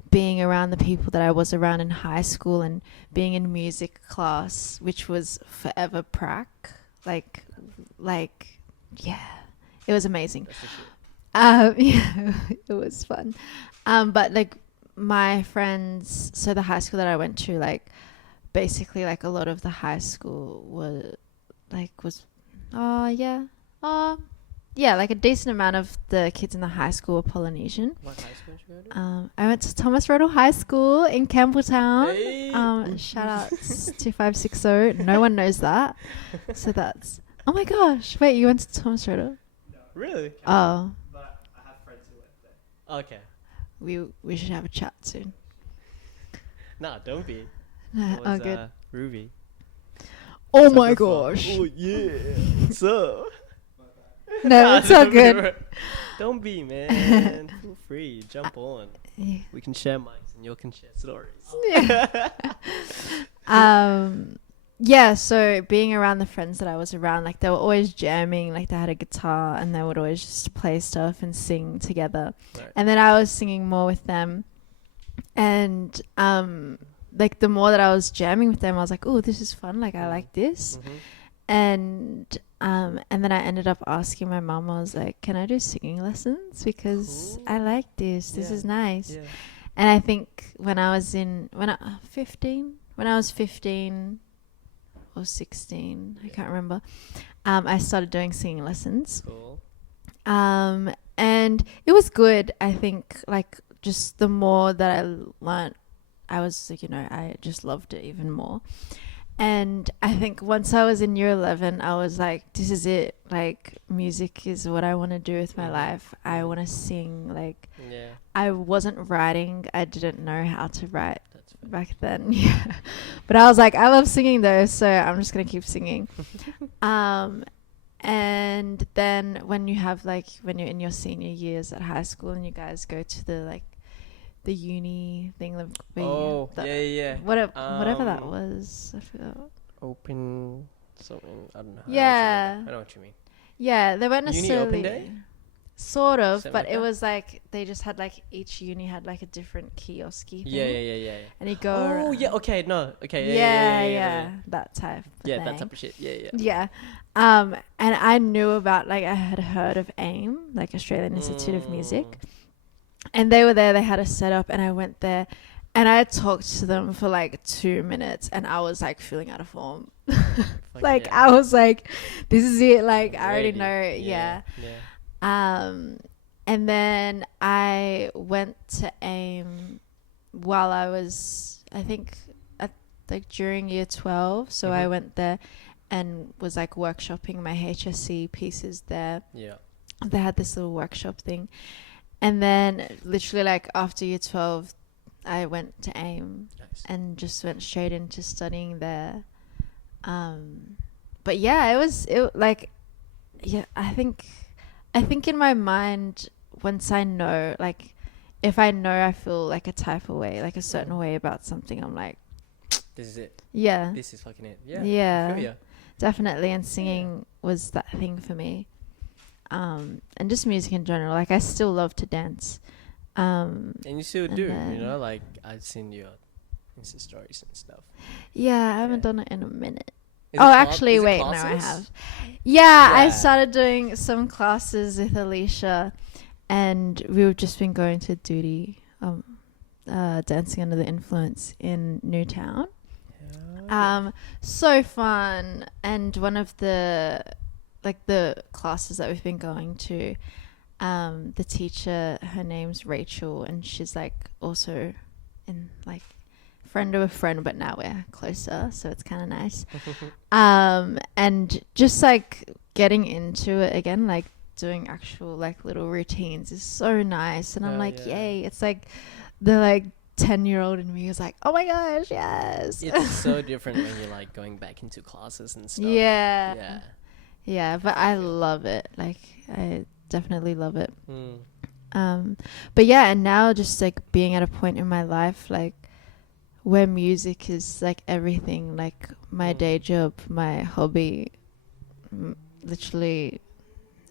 being around the people that I was around in high school and being in music class, which was forever prac, like, yeah, it was amazing. Yeah, it was fun. But like my friends, so the high school that I went to, like basically like a lot of the high school like a decent amount of the kids in the high school were Polynesian. What high school did you go to? I went to Thomas Roddle High School in Campbelltown. Hey. Shout out 2560. No one knows that. So that's... Oh my gosh. Wait, you went to Thomas Roddle? No. Really? Oh. But I have friends who went there. Okay. We should have a chat soon. Nah, don't be. Oh, good. Ruby. Oh my gosh. Oh yeah. What's up? No, it's all good. Don't be, man. Feel free. Jump on. Yeah. We can share mics and you can share stories. Yeah, so being around the friends that I was around, like they were always jamming, like they had a guitar and they would always just play stuff and sing together. Right. And then I was singing more with them. And like the more that I was jamming with them, I was like, oh, this is fun. Like I like this. Mm-hmm. And then I ended up asking my mum, I was like, can I do singing lessons? Because I like this. This is nice. Yeah. And I think when I was 15 or 16, I can't remember, I started doing singing lessons. Cool. And it was good. I think like just the more that I learned, I was, you know, I just loved it even more. And I think once I was in year 11, I was like, this is it. Like, music is what I want to do with my life. I want to sing. Like, I wasn't writing. I didn't know how to write back then. Yeah. But I was like, I love singing though, so I'm just going to keep singing. And then when you're in your senior years at high school and you guys go to the uni thing. Whatever that was. I forgot. Open something. I don't know. Yeah. I know what you mean. Yeah, they weren't necessarily... Uni open day? Sort of, Something but like it that? was like, they just had like, each uni had like a different kiosky thing. Yeah. And you go... Oh, yeah, okay, no. Okay, Yeah, that type of Yeah, thing. that type of shit. Yeah. Yeah. And I knew about, like, I had heard of AIM, like Australian Institute of Music. And they were there, they had a setup, and I went there, And I talked to them for like 2 minutes and I was like feeling out of form. Like yeah. I was like, this is it. Like I already Ready. know. Yeah. And then I went to AIM while I was, I think, like during year 12. So I went there and was like workshopping my HSC pieces there. Yeah. They had this little workshop thing. And then literally like after year 12, I went to AIM and just went straight into studying there. But yeah, I think in my mind, once I know, like if I know I feel like a type of way, like a certain way about something, I'm like, this is it. Yeah. This is fucking it. Yeah. Yeah. I feel ya. Definitely. And singing was that thing for me. And just music in general. Like I still love to dance. And you still do, then- you know, like I've seen your Insta stories and stuff. Yeah, I haven't done it in a minute. Is Oh, it actually, is it wait, no, I classes? have. Yeah, I Yeah. started doing some classes with Alicia, and we've just been going to duty, dancing under the influence in Newtown. Yeah. So fun. And one of the classes that we've been going to, the teacher, her name's Rachel, and she's like also in like friend of a friend, but now we're closer, so it's kind of nice. And just like getting into it again, like doing actual like little routines is so nice. And I'm like, yeah. yay. It's like the like 10-year-old in me is like, oh my gosh, yes. It's so different when you're like going back into classes and stuff. Yeah. Yeah. But I love it. Like I definitely love it. Mm. But yeah, and now just like being at a point in my life like where music is like everything, like my day job, my hobby, literally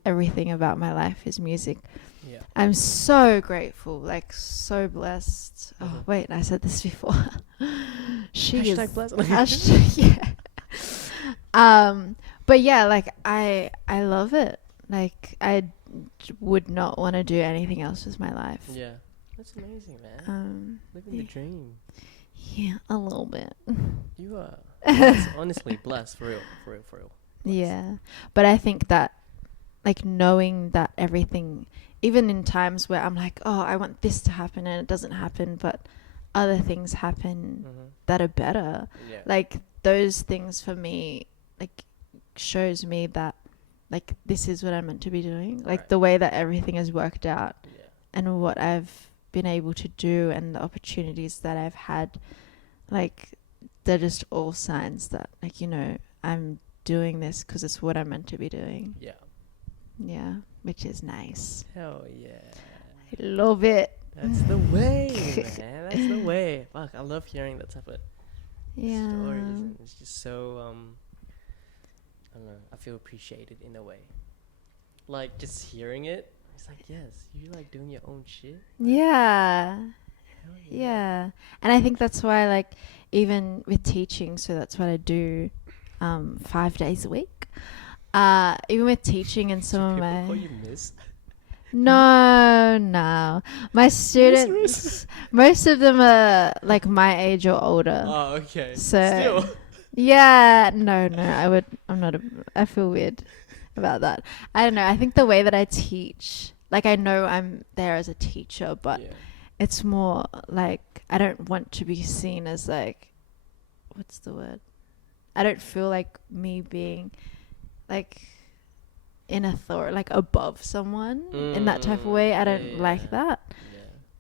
everything about my life is music. Yeah. I'm so grateful, like so blessed. Oh wait, I said this before. Hashtag blessed. Yeah. But yeah, like I love it. Like I would not want to do anything else with my life. Yeah. That's amazing, man. Living the dream. Yeah, a little bit. You are honestly blessed, for real. Blessed. Yeah. But I think that like knowing that everything, even in times where I'm like, oh, I want this to happen and it doesn't happen, but other things happen that are better. Yeah. Like those things for me, like shows me that like this is what I'm meant to be doing. Like the way that everything has worked out and what I've been able to do and the opportunities that I've had, like they're just all signs that like, you know, I'm doing this because it's what I'm meant to be doing. Yeah, which is nice. Hell yeah. I love it. That's the way, man. That's the way. Fuck, I love hearing that type of stories. And it's just so I don't know, I feel appreciated in a way. Like just hearing it, it's like, yes, you like doing your own shit. Yeah. Hell Yeah. And I think that's why like even with teaching, so that's what I do 5 days a week. Even with teaching and some of people my call you Miss? No. My students, most of them are like my age or older. Oh, okay. So Still. yeah, no, I feel weird about that. I don't know. I think the way that I teach, like I know I'm there as a teacher, but it's more like I don't want to be seen as like, what's the word? I don't feel like me being like in authority, like above someone in that type of way. I don't like that.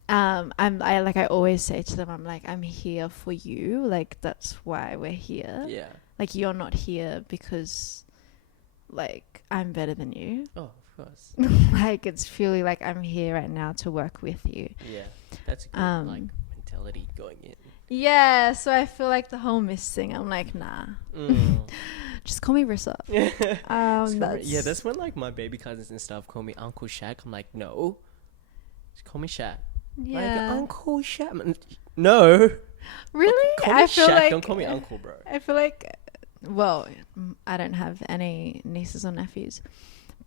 I always say to them, I'm like, I'm here for you. Like that's why we're here. Yeah. Like you're not here because like I'm better than you. Oh, of course. Like it's purely like I'm here right now to work with you. Yeah. That's a good like mentality going in. Yeah, so I feel like the whole Miss thing, I'm like, nah. Just call me Rissa. That's when like my baby cousins and stuff call me Uncle Shaq. I'm like, no. Just call me Shaq. Yeah. Like, Uncle Shaq. No. Really? Call me I feel Shaq. like Don't call me Uncle, bro. I feel like, well, I don't have any nieces or nephews,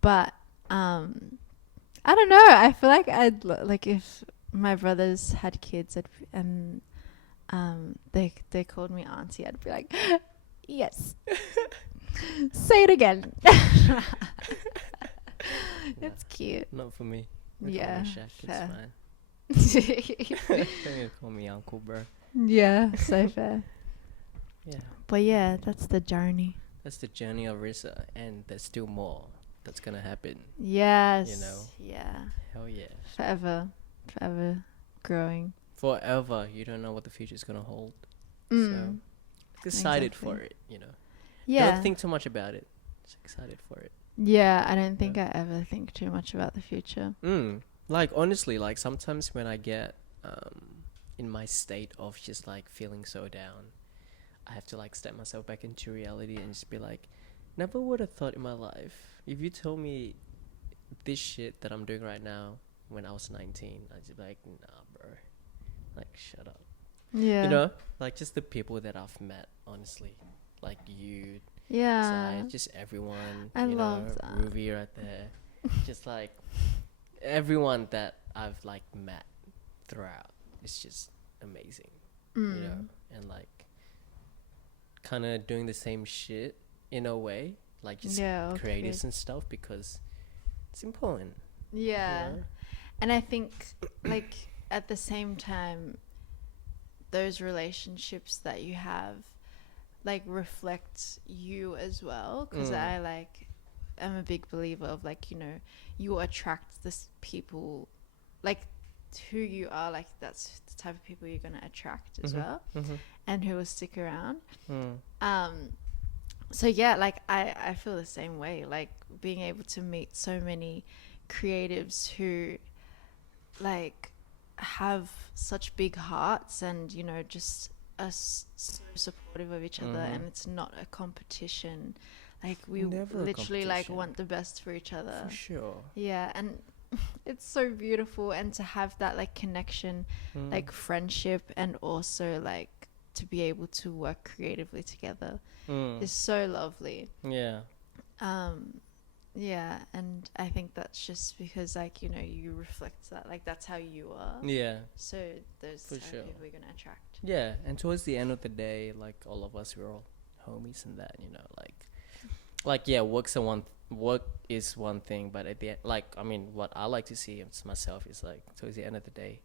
but I don't know. I feel like I'd like if my brothers had kids and they called me auntie, I'd be like, yes. Say it again. It's cute. Not for me. Yeah, It's fair. fine. Don't call me uncle, bro. Yeah, so fair. Yeah. But yeah, that's the journey. That's the journey of Rissa, and there's still more that's gonna happen. Yes. You know? Yeah. Hell yeah. Forever growing. Forever, you don't know what the future's gonna hold. So Mm. excited Exactly. for it, you know. Yeah. Don't think too much about it. Just excited for it. Yeah, I don't think I ever think too much about the future. Like honestly, like sometimes when I get in my state of just like feeling so down, I have to like step myself back into reality and just be like, never would have thought in my life, if you told me this shit that I'm doing right now when I was 19, I'd just be like, nah, bro, like shut up. Yeah. You know, like just the people that I've met, honestly, like you, Yeah. Sai, just everyone. I you love know, that. Ruby right there, just like everyone that I've like met throughout. It's just amazing, you know, and like kind of doing the same shit in a way, like just creatives and stuff, because it's important. Yeah. You know? And I think like at the same time, those relationships that you have like reflect you as well, because I like I'm a big believer of like, you know, you attract this people like who you are, like that's the type of people you're going to attract as well, and who will stick around. So yeah, like I feel the same way, like being able to meet so many creatives who like have such big hearts and, you know, just are so supportive of each other, and it's not a competition. Like we Never a literally like competition. want the best for each other. For sure. Yeah, and it's so beautiful, and to have that like connection, like friendship, and also like to be able to work creatively together is so lovely. Yeah. Yeah, and I think that's just because like, you know, you reflect that, like that's how you are. Yeah. So those For type sure. of people we're gonna attract. Yeah, and towards the end of the day, like all of us, we're all homies and that, you know, like yeah, work is one thing, but at the end, like I mean, what I like to see as myself is like towards the end of the day,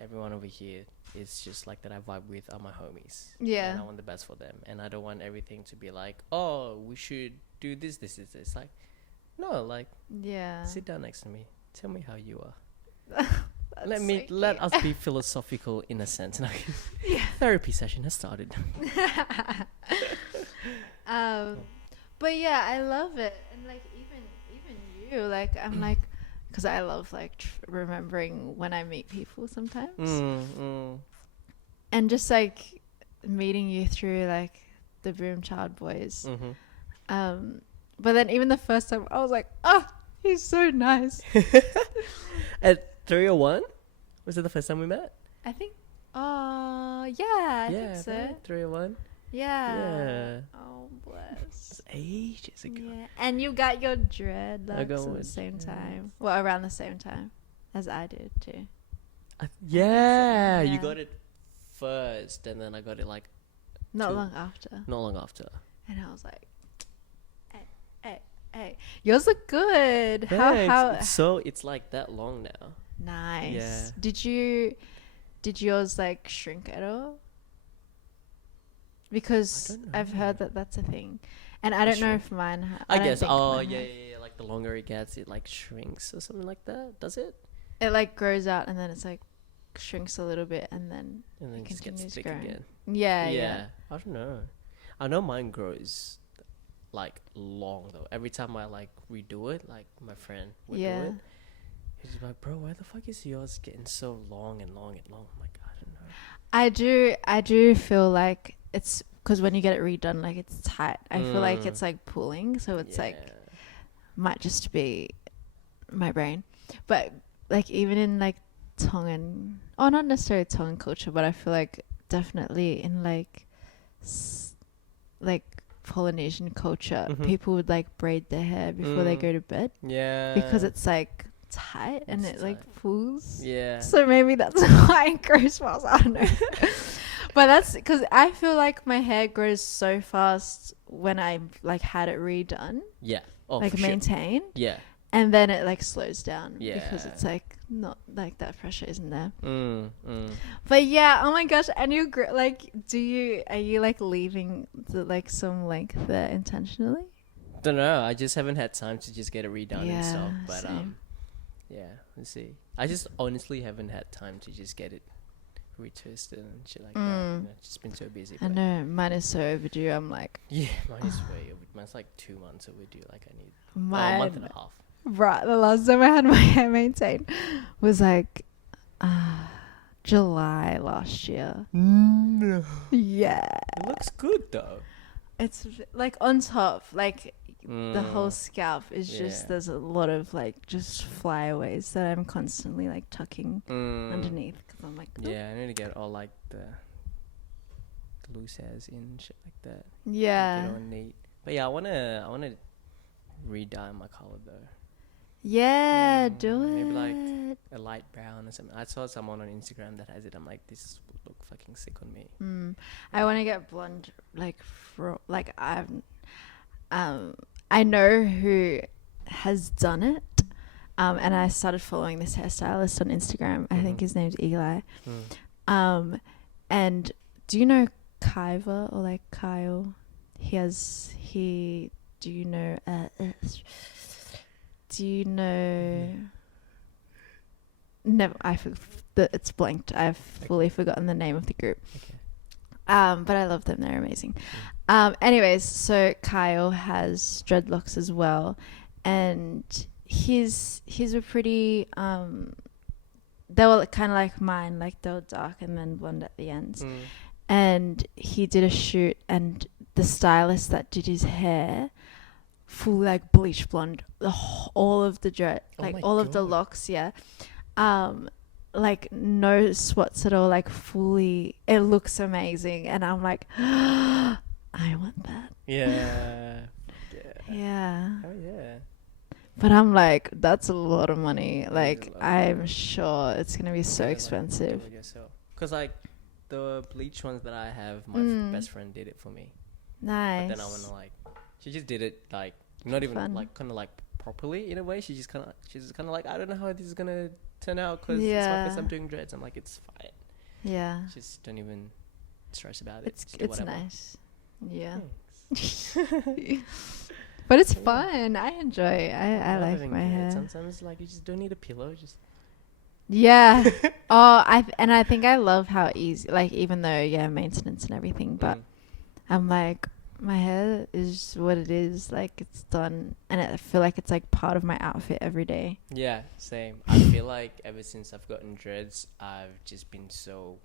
everyone over here is just like that I vibe with are my homies. Yeah. And I want the best for them, and I don't want everything to be like, oh, we should do this. Like, no, like Yeah. sit down next to me, tell me how you are. That's Let us be philosophical in a sense. Therapy session has started. But yeah, I love it, and like even you, like I'm like, because I love like remembering when I meet people sometimes, and just like meeting you through like the Boom Child Boys. But then even the first time, I was like, oh, he's so nice. At 301? Was it the first time we met? I think, yeah, I think so. Right? 301? Yeah. Yeah. Oh, bless. It's ages ago. Yeah, and you got your dreadlocks got at the my same time. Well, around the same time as I did too. Yeah, you Yeah. got it first, and then I got it like Not long after. not long after. And I was like, hey, yours look good. Yeah, it's like that long now. Nice. Yeah. Did yours like shrink at all? Because I don't know. I've heard that that's a thing, and I don't know Shrink? if mine. I don't guess. think Oh, mine yeah, have. yeah. Like the longer it gets, it like shrinks or something like that. Does it? It like grows out, and then it's like shrinks a little bit, and then And then it it just gets continues thick growing. again. Yeah. I don't know. I know mine grows like long though. Every time I like redo it, like my friend would do it. He's like, bro, why the fuck is yours getting so long and long and long? I'm like, I don't know. I do feel like it's because when you get it redone, like it's tight. I feel like it's like pulling, so it's like might just be my brain. But like even in like Tongan, not necessarily Tongan culture, but I feel like definitely in like like Polynesian culture, people would like braid their hair before they go to bed. Yeah. Because it's like tight and It's it like tight. pulls. Yeah. So maybe that's why it grows fast. I don't know. But that's because I feel like my hair grows so fast when I like had it redone, Yeah. Oh, like for sure. maintained, Yeah. and then it like slows down because Yeah. it's like not like that pressure isn't there. Mm. But yeah, oh my gosh, and you like, are you like leaving like some length there intentionally? Don't know. I just haven't had time to just get it redone and stuff. Yeah, But same. yeah. Let's see. I just honestly haven't had time to just get it retwisted and shit like that. You know, just been so busy. I but- know, mine is so overdue. I'm like, Yeah, mine is way overdue. Mine's like 2 months overdue. Like I need a mine. month and a half. Right, the last time I had my hair maintained was like July last year. No. Yeah, It looks good though. it's like on top, like the whole Mm. scalp is just Yeah. there's a lot of like just flyaways that I'm constantly like tucking Mm. underneath because I'm like, "Oop." Yeah, I need to get all like the loose hairs in and shit like that. Yeah, Make it all neat. But yeah, I wanna redye my color though. yeah, do it. Maybe like a light brown or something. I saw someone on Instagram that has it. I'm like, this would look fucking sick on me. I want to get blonde, like I know who has done it, and I started following this hairstylist on Instagram. I think his name's Eli. And do you know Kyva or like Kyle? Do you know? Never. It's blanked. I've fully forgotten the name of the group. Okay. But I love them. They're amazing. Anyways, so Kyle has dreadlocks as well, and his were pretty. They were kind of like mine, like they were dark and then blonde at the ends. And he did a shoot, and the stylist that did his hair, full like bleach blonde, all of the dread, like my all of the God. locks, yeah. Like no spots at all, like fully. It looks amazing, and I'm like, I want that. Yeah. Yeah. Oh yeah. But I'm like, that's a lot of money. is a Like, lot of I'm sure it's gonna be so Yeah, like, expensive. do it yourself. Cause like the bleach ones that I have, my best friend did it for me. Nice. But then I wanna like, she just did it like not even Fun. like kind of like properly in a way. She's just kind of like, I don't know how this is gonna turn out because it's my Yeah. first time doing dreads. I'm like, it's fine. Yeah. Just don't even stress about it. It's Just do it's whatever. nice. Yeah. Thanks. But it's fun. I enjoy it. I love like having my dreads. hair. Sometimes like you just don't need a pillow. Just Yeah. I think I love how easy, like, even though, yeah, maintenance and everything, but I'm like, my hair is what it is. Like, it's done. And I feel like it's like part of my outfit every day. yeah, same. I feel like ever since I've gotten dreads, I've just been so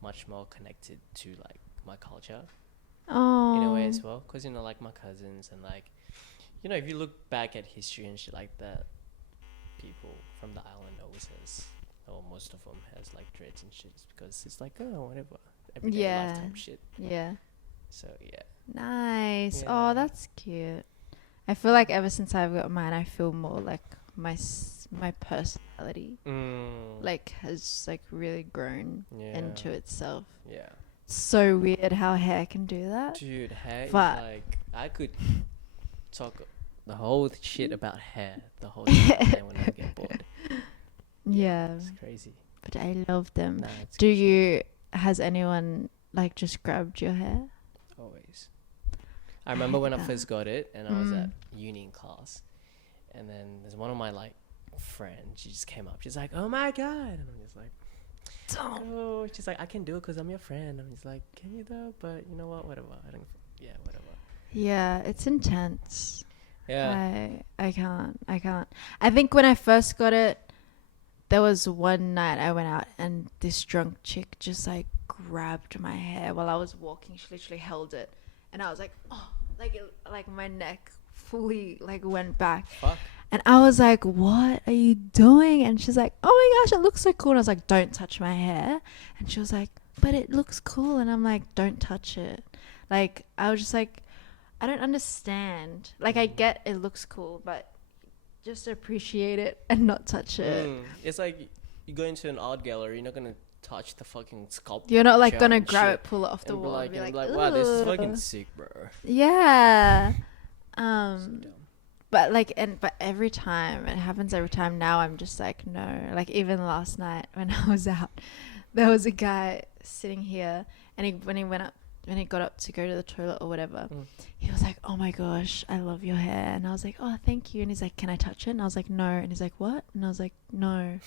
much more connected to like my culture Oh. in a way as well. Because you know, like my cousins and like, you know, if you look back at history and shit like that, people from the island always has, or most of them has like dreads and shit, because it's like, oh, whatever, everyday Yeah. lifetime shit. Yeah. So yeah. Nice. Yeah. Oh, that's cute. I feel like ever since I've got mine, I feel more like my personality like has like really grown Yeah. into itself. Yeah. So weird how hair can do that. Dude, hair But- is like, I could talk the whole shit about hair the whole time when I get bored. Yeah. It's crazy. But I love them. Nah, it's Do good shit. has anyone like just grabbed your hair? Always. I remember when I hate first got it and I was at uni in class, and then there's one of my like friends, she just came up, she's like, oh my god, and I'm just like, oh, she's like, I can do it because I'm your friend. I'm just like, can you though? But you know what, whatever, whatever. Yeah, it's intense. Yeah. I can't. I think when I first got it, there was one night I went out and this drunk chick just like grabbed my hair while I was walking. She literally held it, and I was like, oh, like my neck fully like went back. Fuck. And I was like, what are you doing? And she's like, oh my gosh, it looks so cool. And I was like, don't touch my hair. And she was like, but it looks cool. And I'm like, don't touch it. Like, I was just like, I don't understand. Like, I get it looks cool, but just appreciate it and not touch it. It's like you go into an art gallery, you're not gonna touch the fucking sculpture. You're not like gonna and grab shit it, pull it off the and wall, be and be like, like, wow, this is "Ugh." fucking sick, bro. Yeah. So dumb. But like, but every time it happens, every time now, I'm just like, no. Like even last night when I was out, there was a guy sitting here, and when he got up to go to the toilet or whatever, he was like, "Oh my gosh, I love your hair," and I was like, "Oh, thank you," and he's like, "Can I touch it?" And I was like, "No," and he's like, "What?" And I was like, "No,"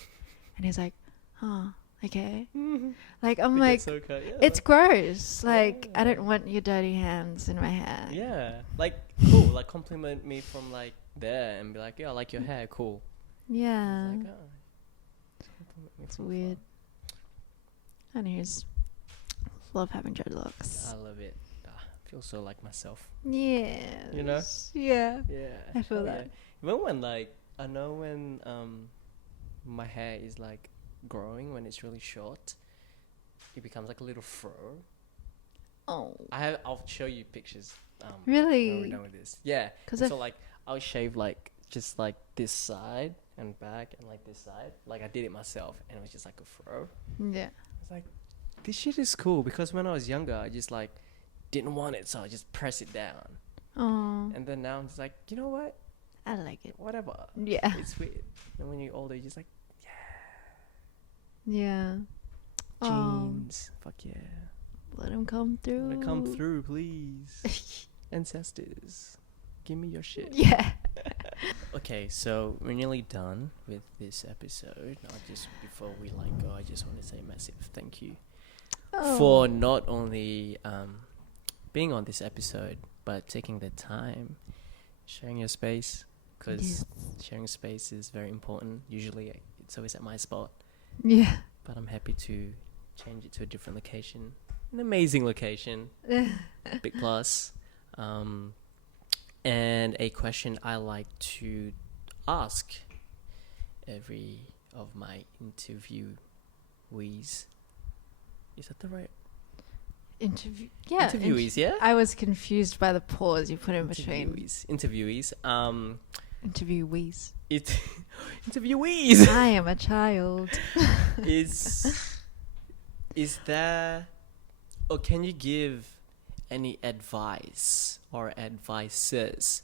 and he's like, "Oh, okay." Like I'm like, So cut, yeah, it's gross. Like I Yeah. don't want your dirty hands in my hair. yeah, like cool. Like compliment me from like there and be like, yeah, I like your hair, cool. Yeah. It's like, oh, compliment me It's from weird. Anyways, love having dreadlocks. afar. I love it. Feel so like myself. Yeah. You know? Yeah. Yeah, I feel hell that. yeah. Even when like I know when my hair is like growing, when it's really short, it becomes like a little fro. Oh. I'll show you pictures. Really? When we're done with this. Yeah. 'Cause So like I'll shave like just like this side and back and like this side. Like I did it myself and it was just like a fro. Yeah. I was like, this shit is cool because when I was younger, I just like didn't want it, so I just press it down. Oh. And then now I'm just like, you know what? I like it. Whatever. Yeah. It's weird. And when you're older, you're just like, Yeah. jeans. Fuck yeah. Let him come through. Wanna come through, please. Ancestors, give me your shit. Yeah. Okay, so we're nearly done with this episode. Now, just before we like go, I just want to say a massive thank you for not only being on this episode, but taking the time, sharing your space, because sharing space is very important. Usually, it's always at my spot, Yeah. but I'm happy to change it to a different location, an amazing location, big plus. And a question I like to ask every of my interviewees. Is that the right? Yeah. Interviewees, yeah? I was confused by the pause you put in between. Interviewees. Interviewees. Interviewees. I am a child. Is there, or can you give any advice or advices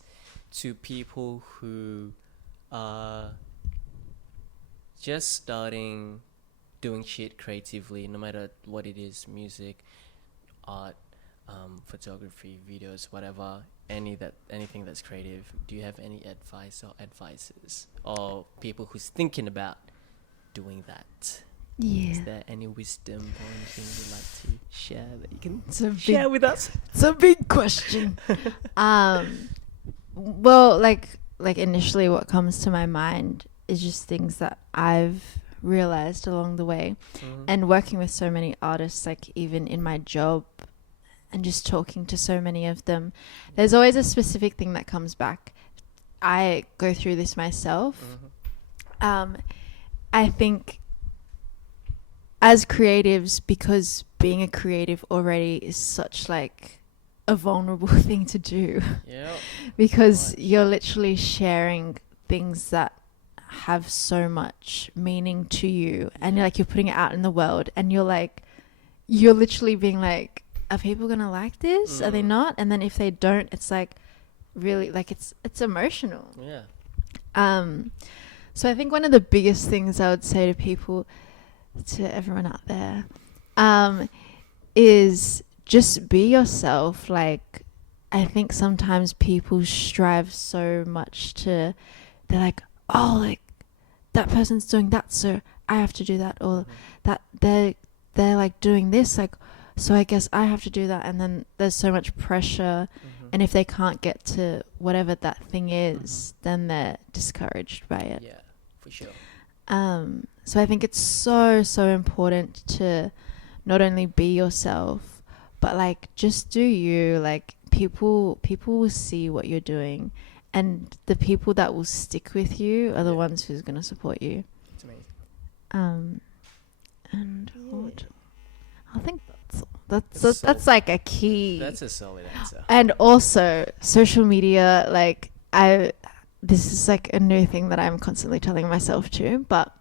to people who are just starting doing shit creatively, no matter what it is, music, art, photography, videos, whatever, anything that's creative? Do you have any advice or advices, or people who's thinking about doing that? Yeah. Is there any wisdom or anything you'd like to share that you can It's a share big, with us? it's a big question. Well, like initially what comes to my mind is just things that I've realized along the way, and working with so many artists, like even in my job and just talking to so many of them, there's always a specific thing that comes back. I go through this myself. I think as creatives, because being a creative already is such like a vulnerable thing to do, Yeah. because Right. you're literally sharing things that have so much meaning to you, and you're putting it out in the world, and you're literally being like, are people gonna like this? Are they not? And then if they don't, it's like really like it's emotional. Yeah. So I think one of the biggest things I would say to people, to everyone out there, is just be yourself. Like, I think sometimes people strive so much they're like, oh, like that person's doing that, so I have to do that, or that they're like doing this, like, so I guess I have to do that. And then there's so much pressure, and if they can't get to whatever that thing is, then they're discouraged by it. Yeah, for sure. So I think it's so important to not only be yourself, but like just do you. Like people will see what you're doing, and the people that will stick with you are the ones who's going to support you. It's amazing. And what? I think That's that's like a key. That's a solid answer. And also social media, like I this is like a new thing that I'm constantly telling myself too, but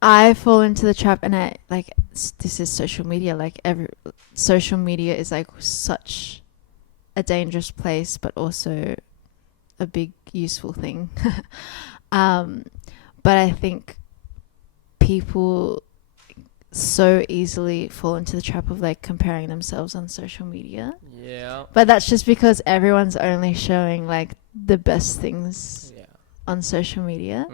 I fall into the trap, and I like this is social media. Like social media is like such a dangerous place, but also a big useful thing. But I think people so easily fall into the trap of like comparing themselves on social media. Yeah. But that's just because everyone's only showing like the best things on social media.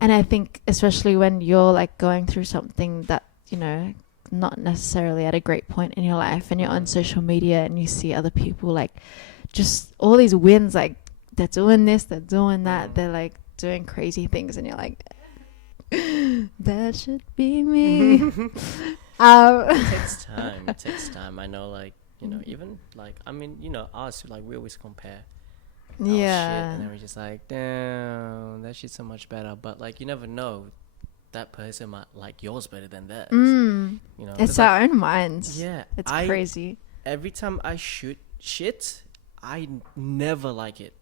And I think especially when you're like going through something that, you know, not necessarily at a great point in your life, and you're on social media and you see other people like just all these wins, like they're doing this, they're doing that, they're like doing crazy things, and you're like, that should be me. It takes time. It takes time. I know, like, you know, even like, I mean, you know, us, like, we always compare our shit, and then we're just like, damn, that shit's so much better. But like, you never know, that person might like yours better than theirs. You know, it's our own minds. Yeah, it's crazy. Every time I shoot shit, I never like it.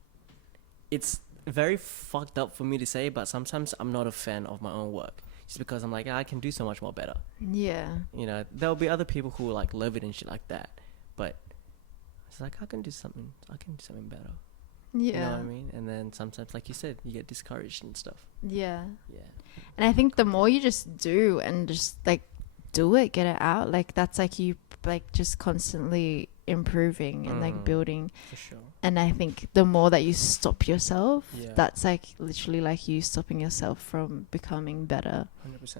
It's very fucked up for me to say, but sometimes I'm not a fan of my own work, just because I'm like, I can do so much more better. Yeah, you know, there'll be other people who like love it and shit like that, but it's like, I can do something better. You know what I mean? And then sometimes, like you said, you get discouraged and stuff. Yeah. And I think the more you just do and just like do it, get it out, like that's like you like just constantly improving and like building. For sure. And I think the more that you stop yourself, that's like literally like you stopping yourself from becoming better. 100%.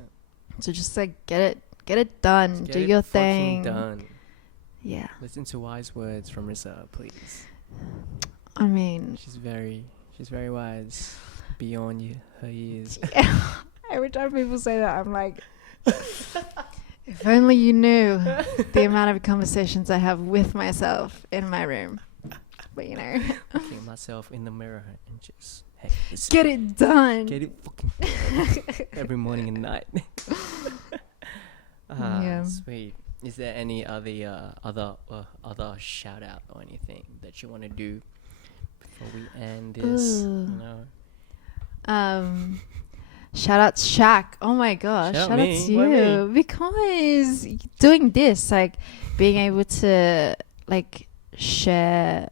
So just like get it done, do your thing. Done. Yeah. Listen to wise words from Rissa, please. I mean, she's very wise, beyond her years. Every time people say that, I'm like, if only you knew the amount of conversations I have with myself in my room. But you know, looking at myself in the mirror and just, hey, get it done. Get it fucking done. Every morning and night. Sweet. Is there any other shout out or anything that you want to do before we end this? You know? Shout out Shaq. Oh my gosh. Shout out to you. Because doing this, like being able to like share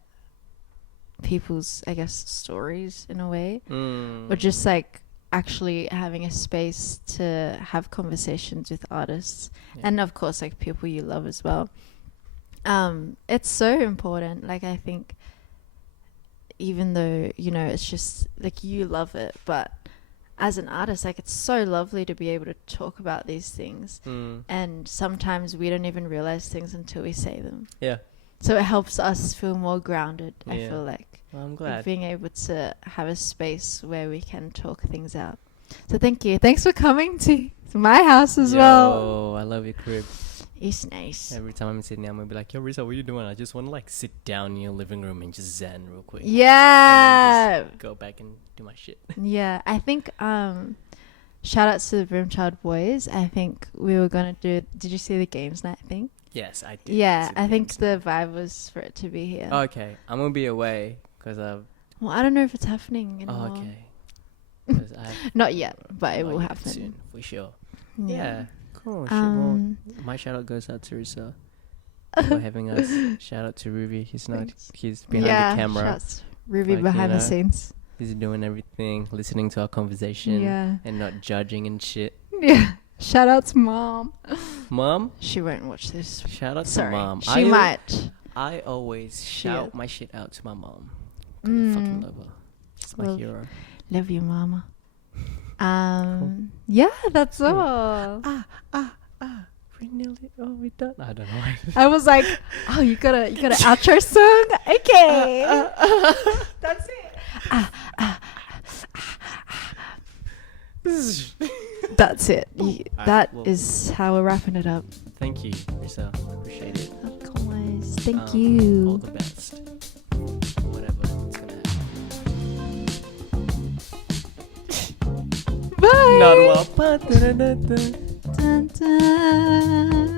people's, I guess, stories in a way, or just like actually having a space to have conversations with artists, and of course like people you love as well. It's so important. Like I think even though, you know, it's just like you love it, but as an artist, like it's so lovely to be able to talk about these things, and sometimes we don't even realize things until we say them. So it helps us feel more grounded. I feel like. Well, I'm glad. Like being able to have a space where we can talk things out. So thank you. Thanks for coming to my house as well. Oh, I love your crib. It's nice. Every time I'm sitting there, I'm going to be like, yo, Rissa, what are you doing? I just want to like sit down in your living room and just zen real quick. Yeah. And then just go back and do my shit. Yeah. I think shout outs to the Room Child boys. I think we were going to do, did you see the games night thing? Yes, I did. Yeah, I think the vibe was for it to be here. Okay. I'm going to be away because well, I don't know if it's happening anymore. Oh, okay. Not yet, but it will happen soon, for sure. Yeah. Cool. Well, my shout out goes out to Rissa for having us. Shout out to Ruby. He's behind the camera. Shouts Ruby behind the scenes. He's doing everything, listening to our conversation, and not judging and shit. Yeah. Shout out to Mom. Mom? She won't watch this. Shout out to Mom. She might. I always shout my shit out to my mom. I fucking love her. She's my hero. Love you, Mama. Cool. Yeah, that's all. We done. I don't know. I was like, oh, you got an outro song? Okay. That's it. That's it. That is how we're wrapping it up. Thank you, Rissa. I appreciate it. Of course. Thank you. All the best. Whatever it's gonna happen. Bye. Not well. Dun, dun.